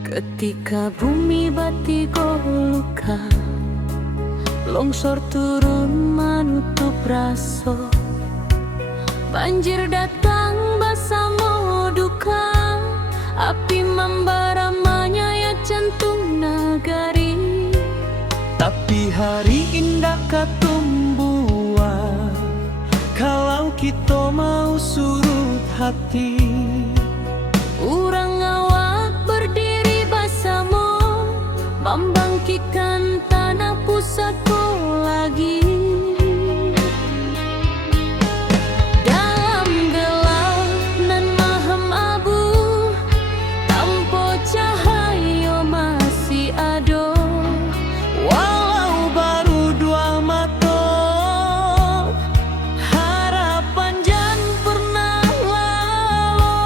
Ketika bumi batigo luka, longsor turun menutup raso, banjir datang basamo duka, api membara menyayat jantung nagari. Tapi hari indah katumbuhan, kalau kita mau surut hati. Urang awak berdiri basamo, membangkitkan tanah pusatku lagi. Dalam gelap nan maham abu, tanpa cahaya masih ada. Walau baru dua mata, harapan jan pernah lalu.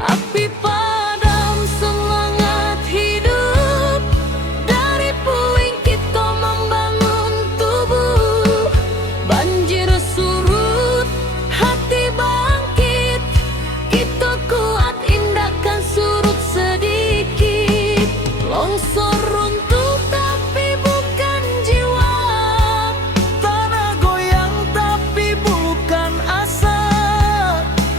Api padam semangat hidup, dari puing kita membangun tubuh. Banjir surut, hati bangkit, kita kuat indahkan surut sedikit. Longsor runtuh tapi bukan jiwa, Tanah goyang tapi bukan asa.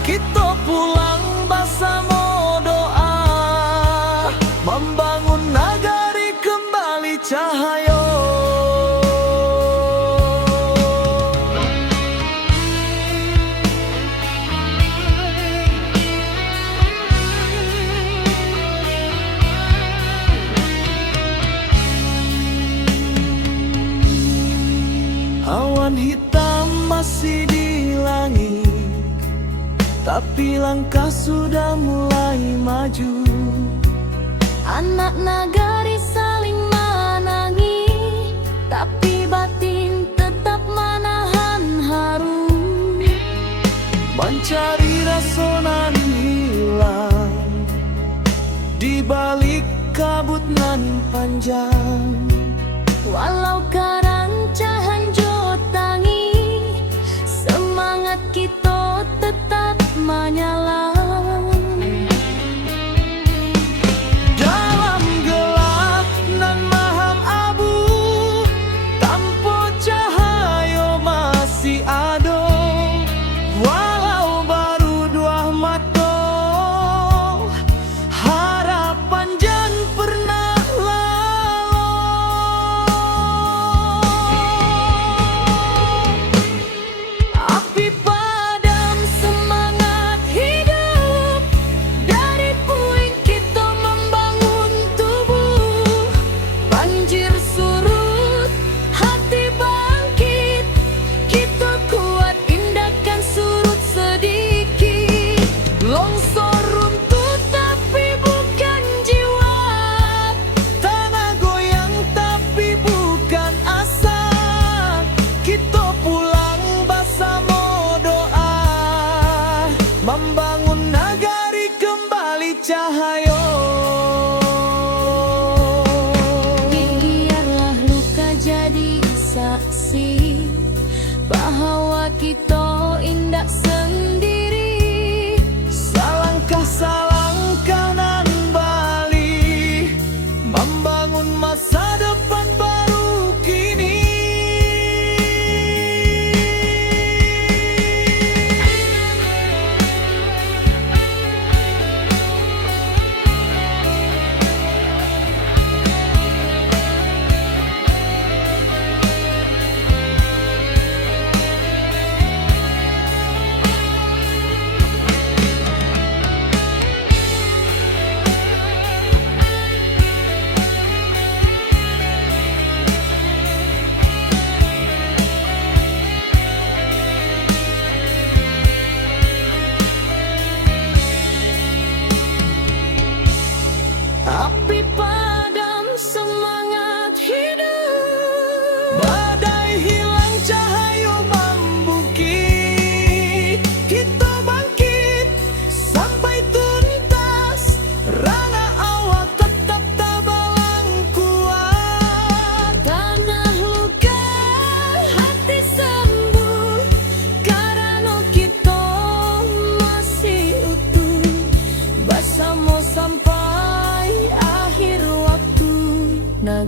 Kita pulang bersama doa, membangun nagari kembali cahaya. Awan hitam masih di langit, tapi langkah sudah mulai maju. anak nagari saling menangi, tapi batin tetap menahan haru. Mencari rasa nan hilang di balik kabut nan panjang. Walau karancahan jotangi, semangat kita tetap menyala. Dalam gelap nan maham abu, tanpa cahaya masih ada. Walau baru dua mata, harapan jan pernah lalu. Api padam semangat hidup, dari puing kita membangun tubuh. Banjir surut, hati bangkit, kita kuat indahkan surut sedikit. Longsor runtuh tapi bukan jiwa, Tanah goyang tapi bukan asa. Kita pulang bersama doa, membangun nagari kembali cahaya. biarlah luka jadi saksi bahwa kita indah sendiri. Salangkah nan bali, membangun masa depan baru kini.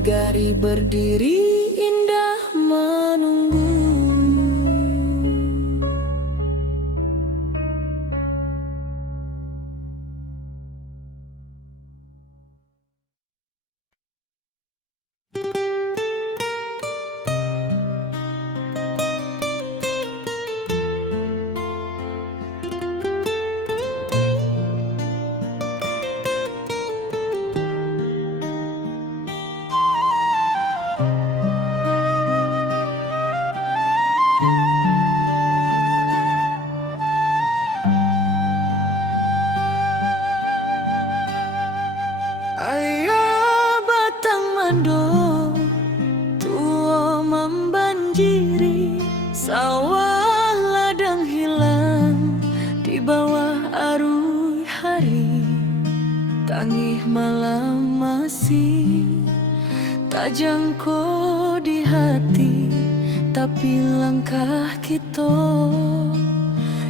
Nagari berdiri indah menunggu. Ayah batang mando tua membanjiri, sawah ladang hilang di bawah arus hari. Tangih malam masih tak jangkau di hati, tapi langkah kita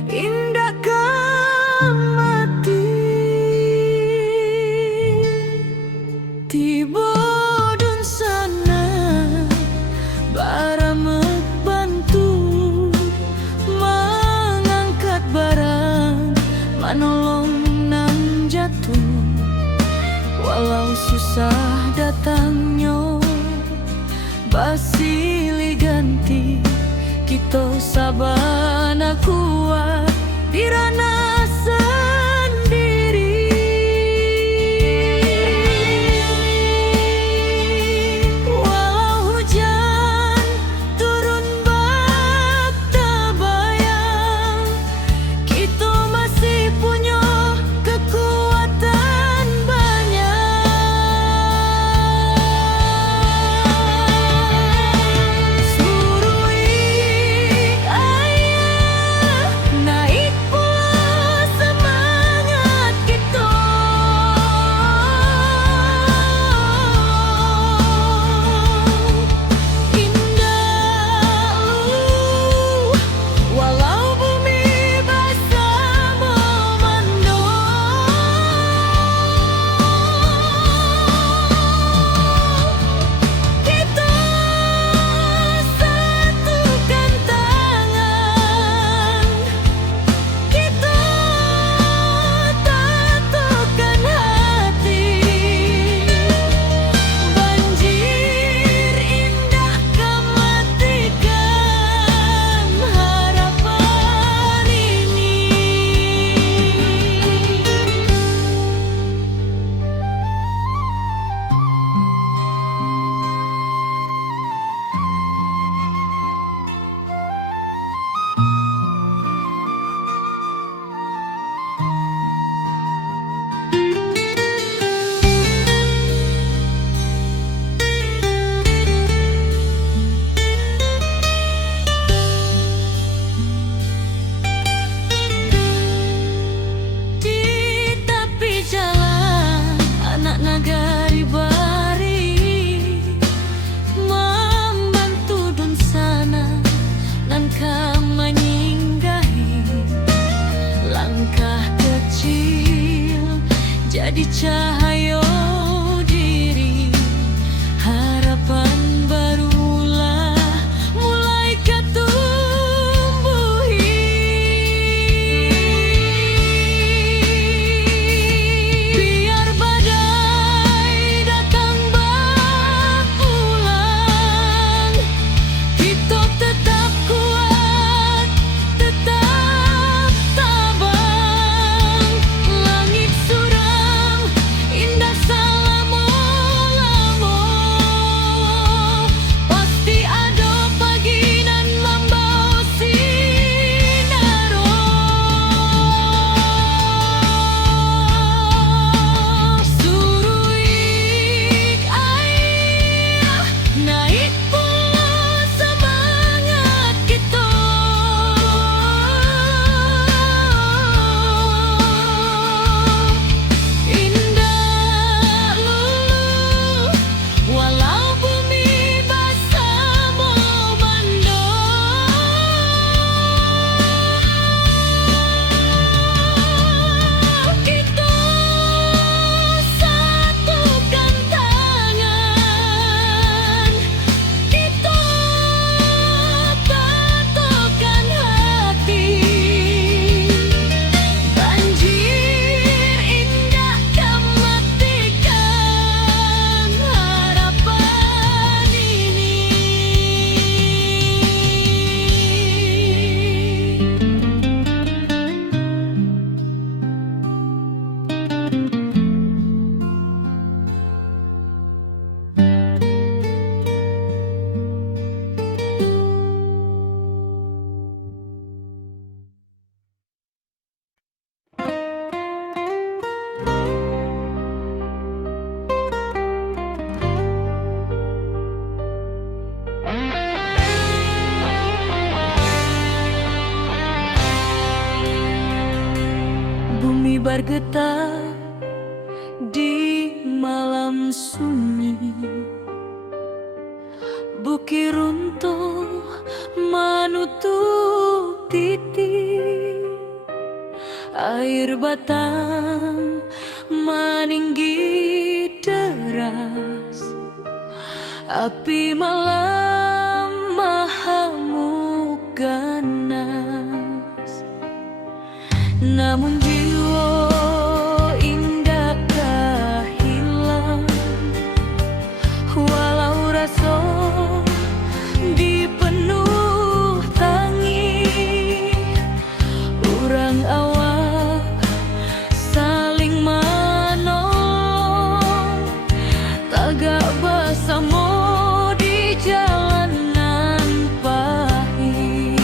indah mati. Tiba dun sana baramek bantu mengangkat barang, manolong nang jatuh. Walau susah datangnya basili ganti, kita sabana kuat dirana sendiri. Walau hujan turun bak tabayang, kita masih punya kekuatan banyak. Surui ayah naik pula semangat kita. Indah walau bumi basah memandung, kita satukan tangan, kita tatukan hati. Banjir indah kematikan harapan ini. Di tepi jalan anak nagari bari membantu dun sana nan menyinggahi. Langkah kecil jadi cahaya diri, harapan barulah mulai ketumbuhi. Biar badai datang berulang, kita tetap kuat, tetap tabang. Langit suram bumi bergetar di malam sunyi. Bukit runtuh menutup titik, air batang meninggi deras, api malam mahamuk ganas. Namun jiwa indakkah hilang, walau rasa dipenuh tangi. Urang awak saling menolong, tagak bersama di jalanan pahit.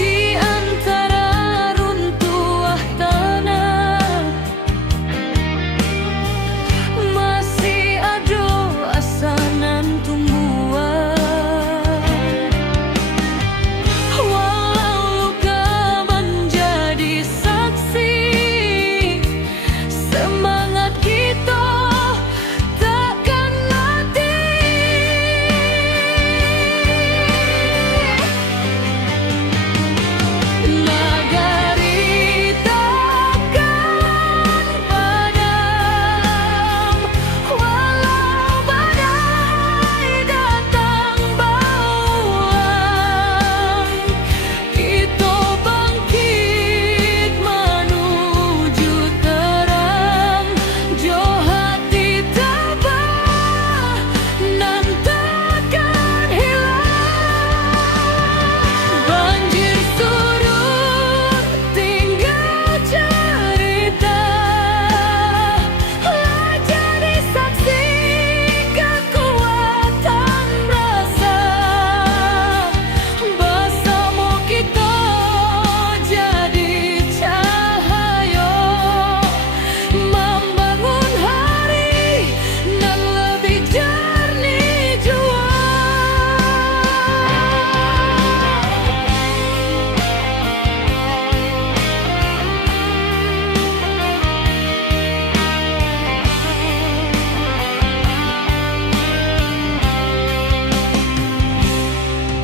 Di antara runtuh tanah masih ada asanan tumbuhan. Walau luka menjadi saksi, semangat kita takkan mati. Nagari takkan padam, walau badai datang bauan. Kita bangkit menuju terang, jo hati tabah nan takkan hilang. Banjir surut tinggal cerita, lah jadi saksi kekuatan rasa. Bersama kita jadi cahaya, membangun hari nan lebih jernih jua.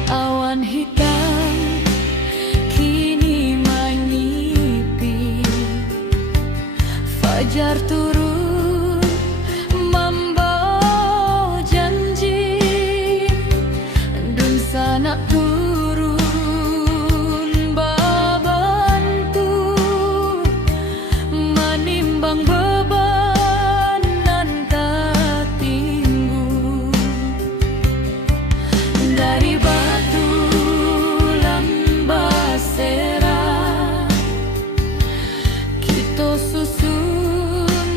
Awan hitam kini menyipi, fajar turun membawa janji, dun sanak turun babantu, menimbang beban nan tak tinggu. Dari batu lambasera kita susun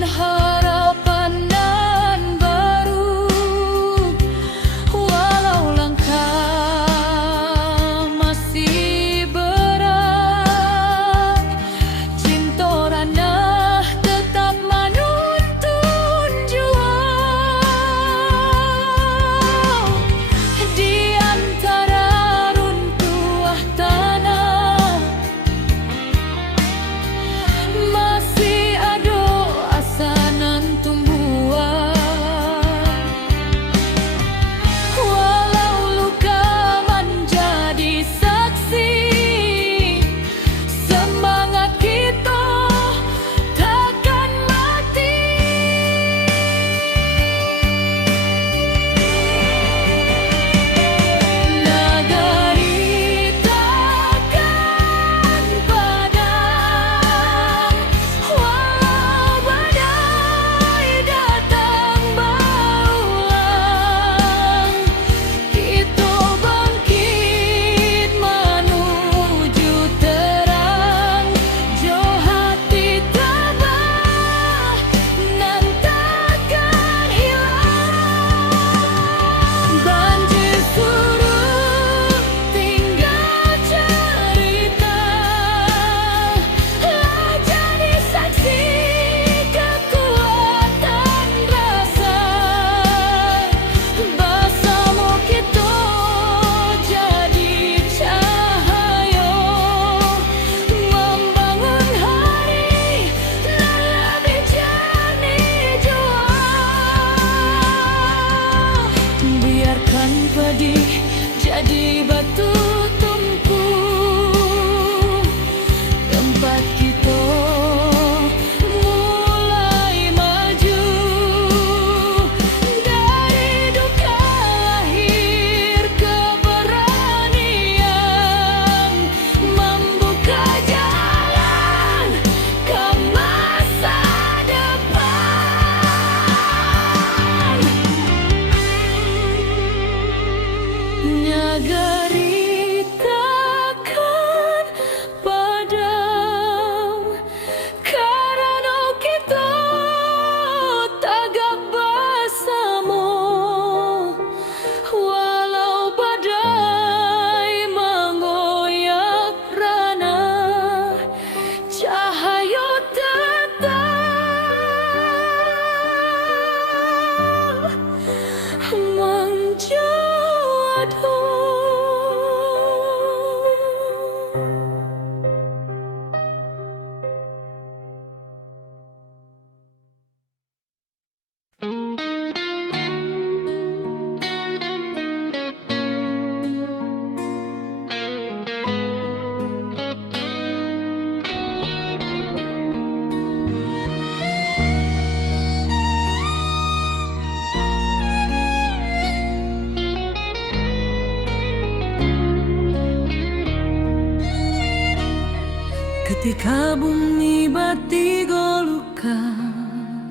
Ketika bumi bati golukan,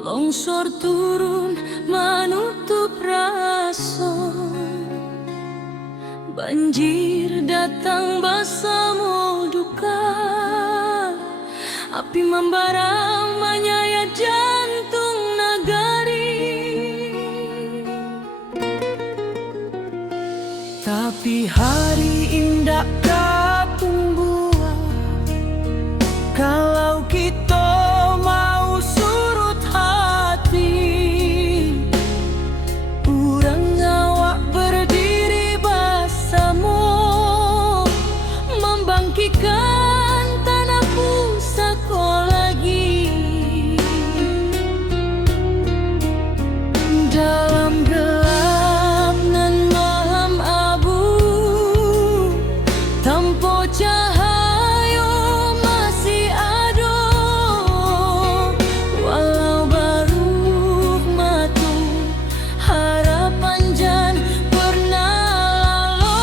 longsor turun menutup rason, banjir datang bersama duka, api membara menyayat jantung nagari. Tapi hari indah kapung buah, kalau kita mau surut hati, urang awak berdiri bersama, membangkitkan tanah pusaka lagi. Dalam gelap nan malam abu, tanpa cahaya masih ada, walau baru matu harapan jan pernah lalu.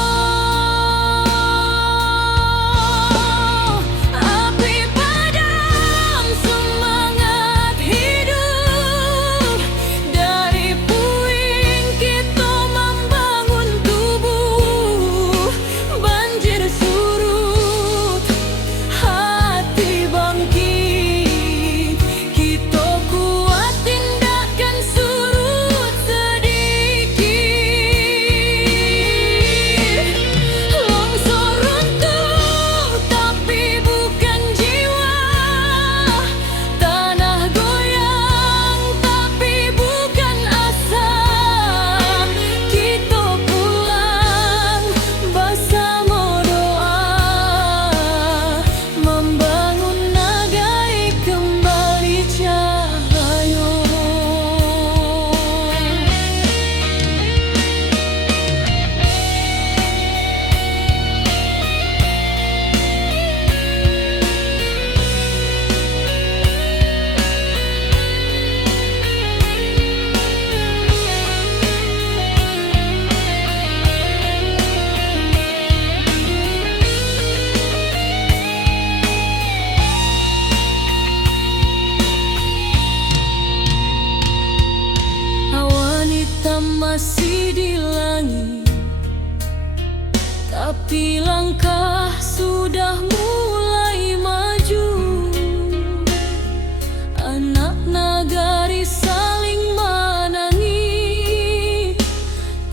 Api padam semangat hidup, dari puing kita membangun tubuh. Banjir surut, hati bangkit, kita kuat tindakan surut sedikit. Longsor runtuh tapi bukan jiwa, tanah goyang tapi bukan asa. Kita pulang bersama doa, membangun nagari kembali cahaya. Awan hitam masih di langit, tapi langkah sudah mulai maju. Anak nagari saling menangis,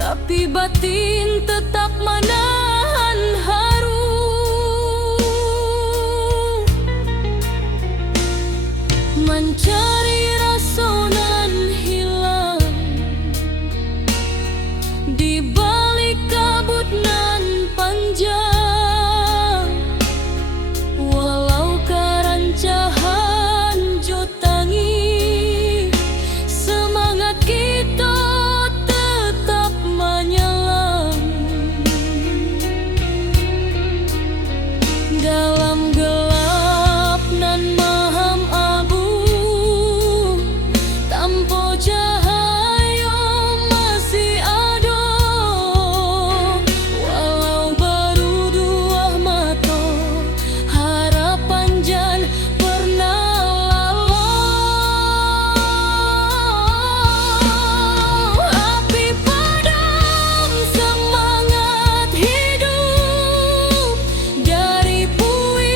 tapi batin tetap menahan haru. Mencari rasa nan hilang di balik kabut nan panjang, walau karancahan jotangi, semangat kita tetap menyelam. Dalam gelap nan maham abu, tanpa cahaya masih ada, walau baru dua mata harapan jan pernah lalu. Api padam semangat hidup, dari puing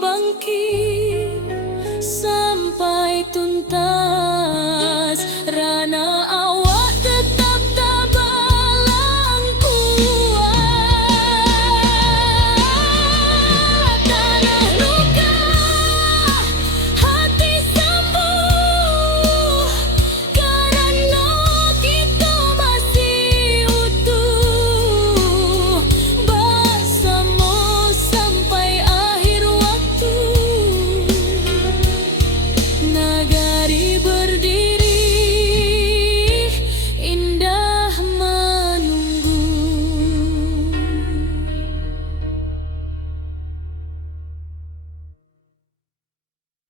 bangkit sampai tuntas.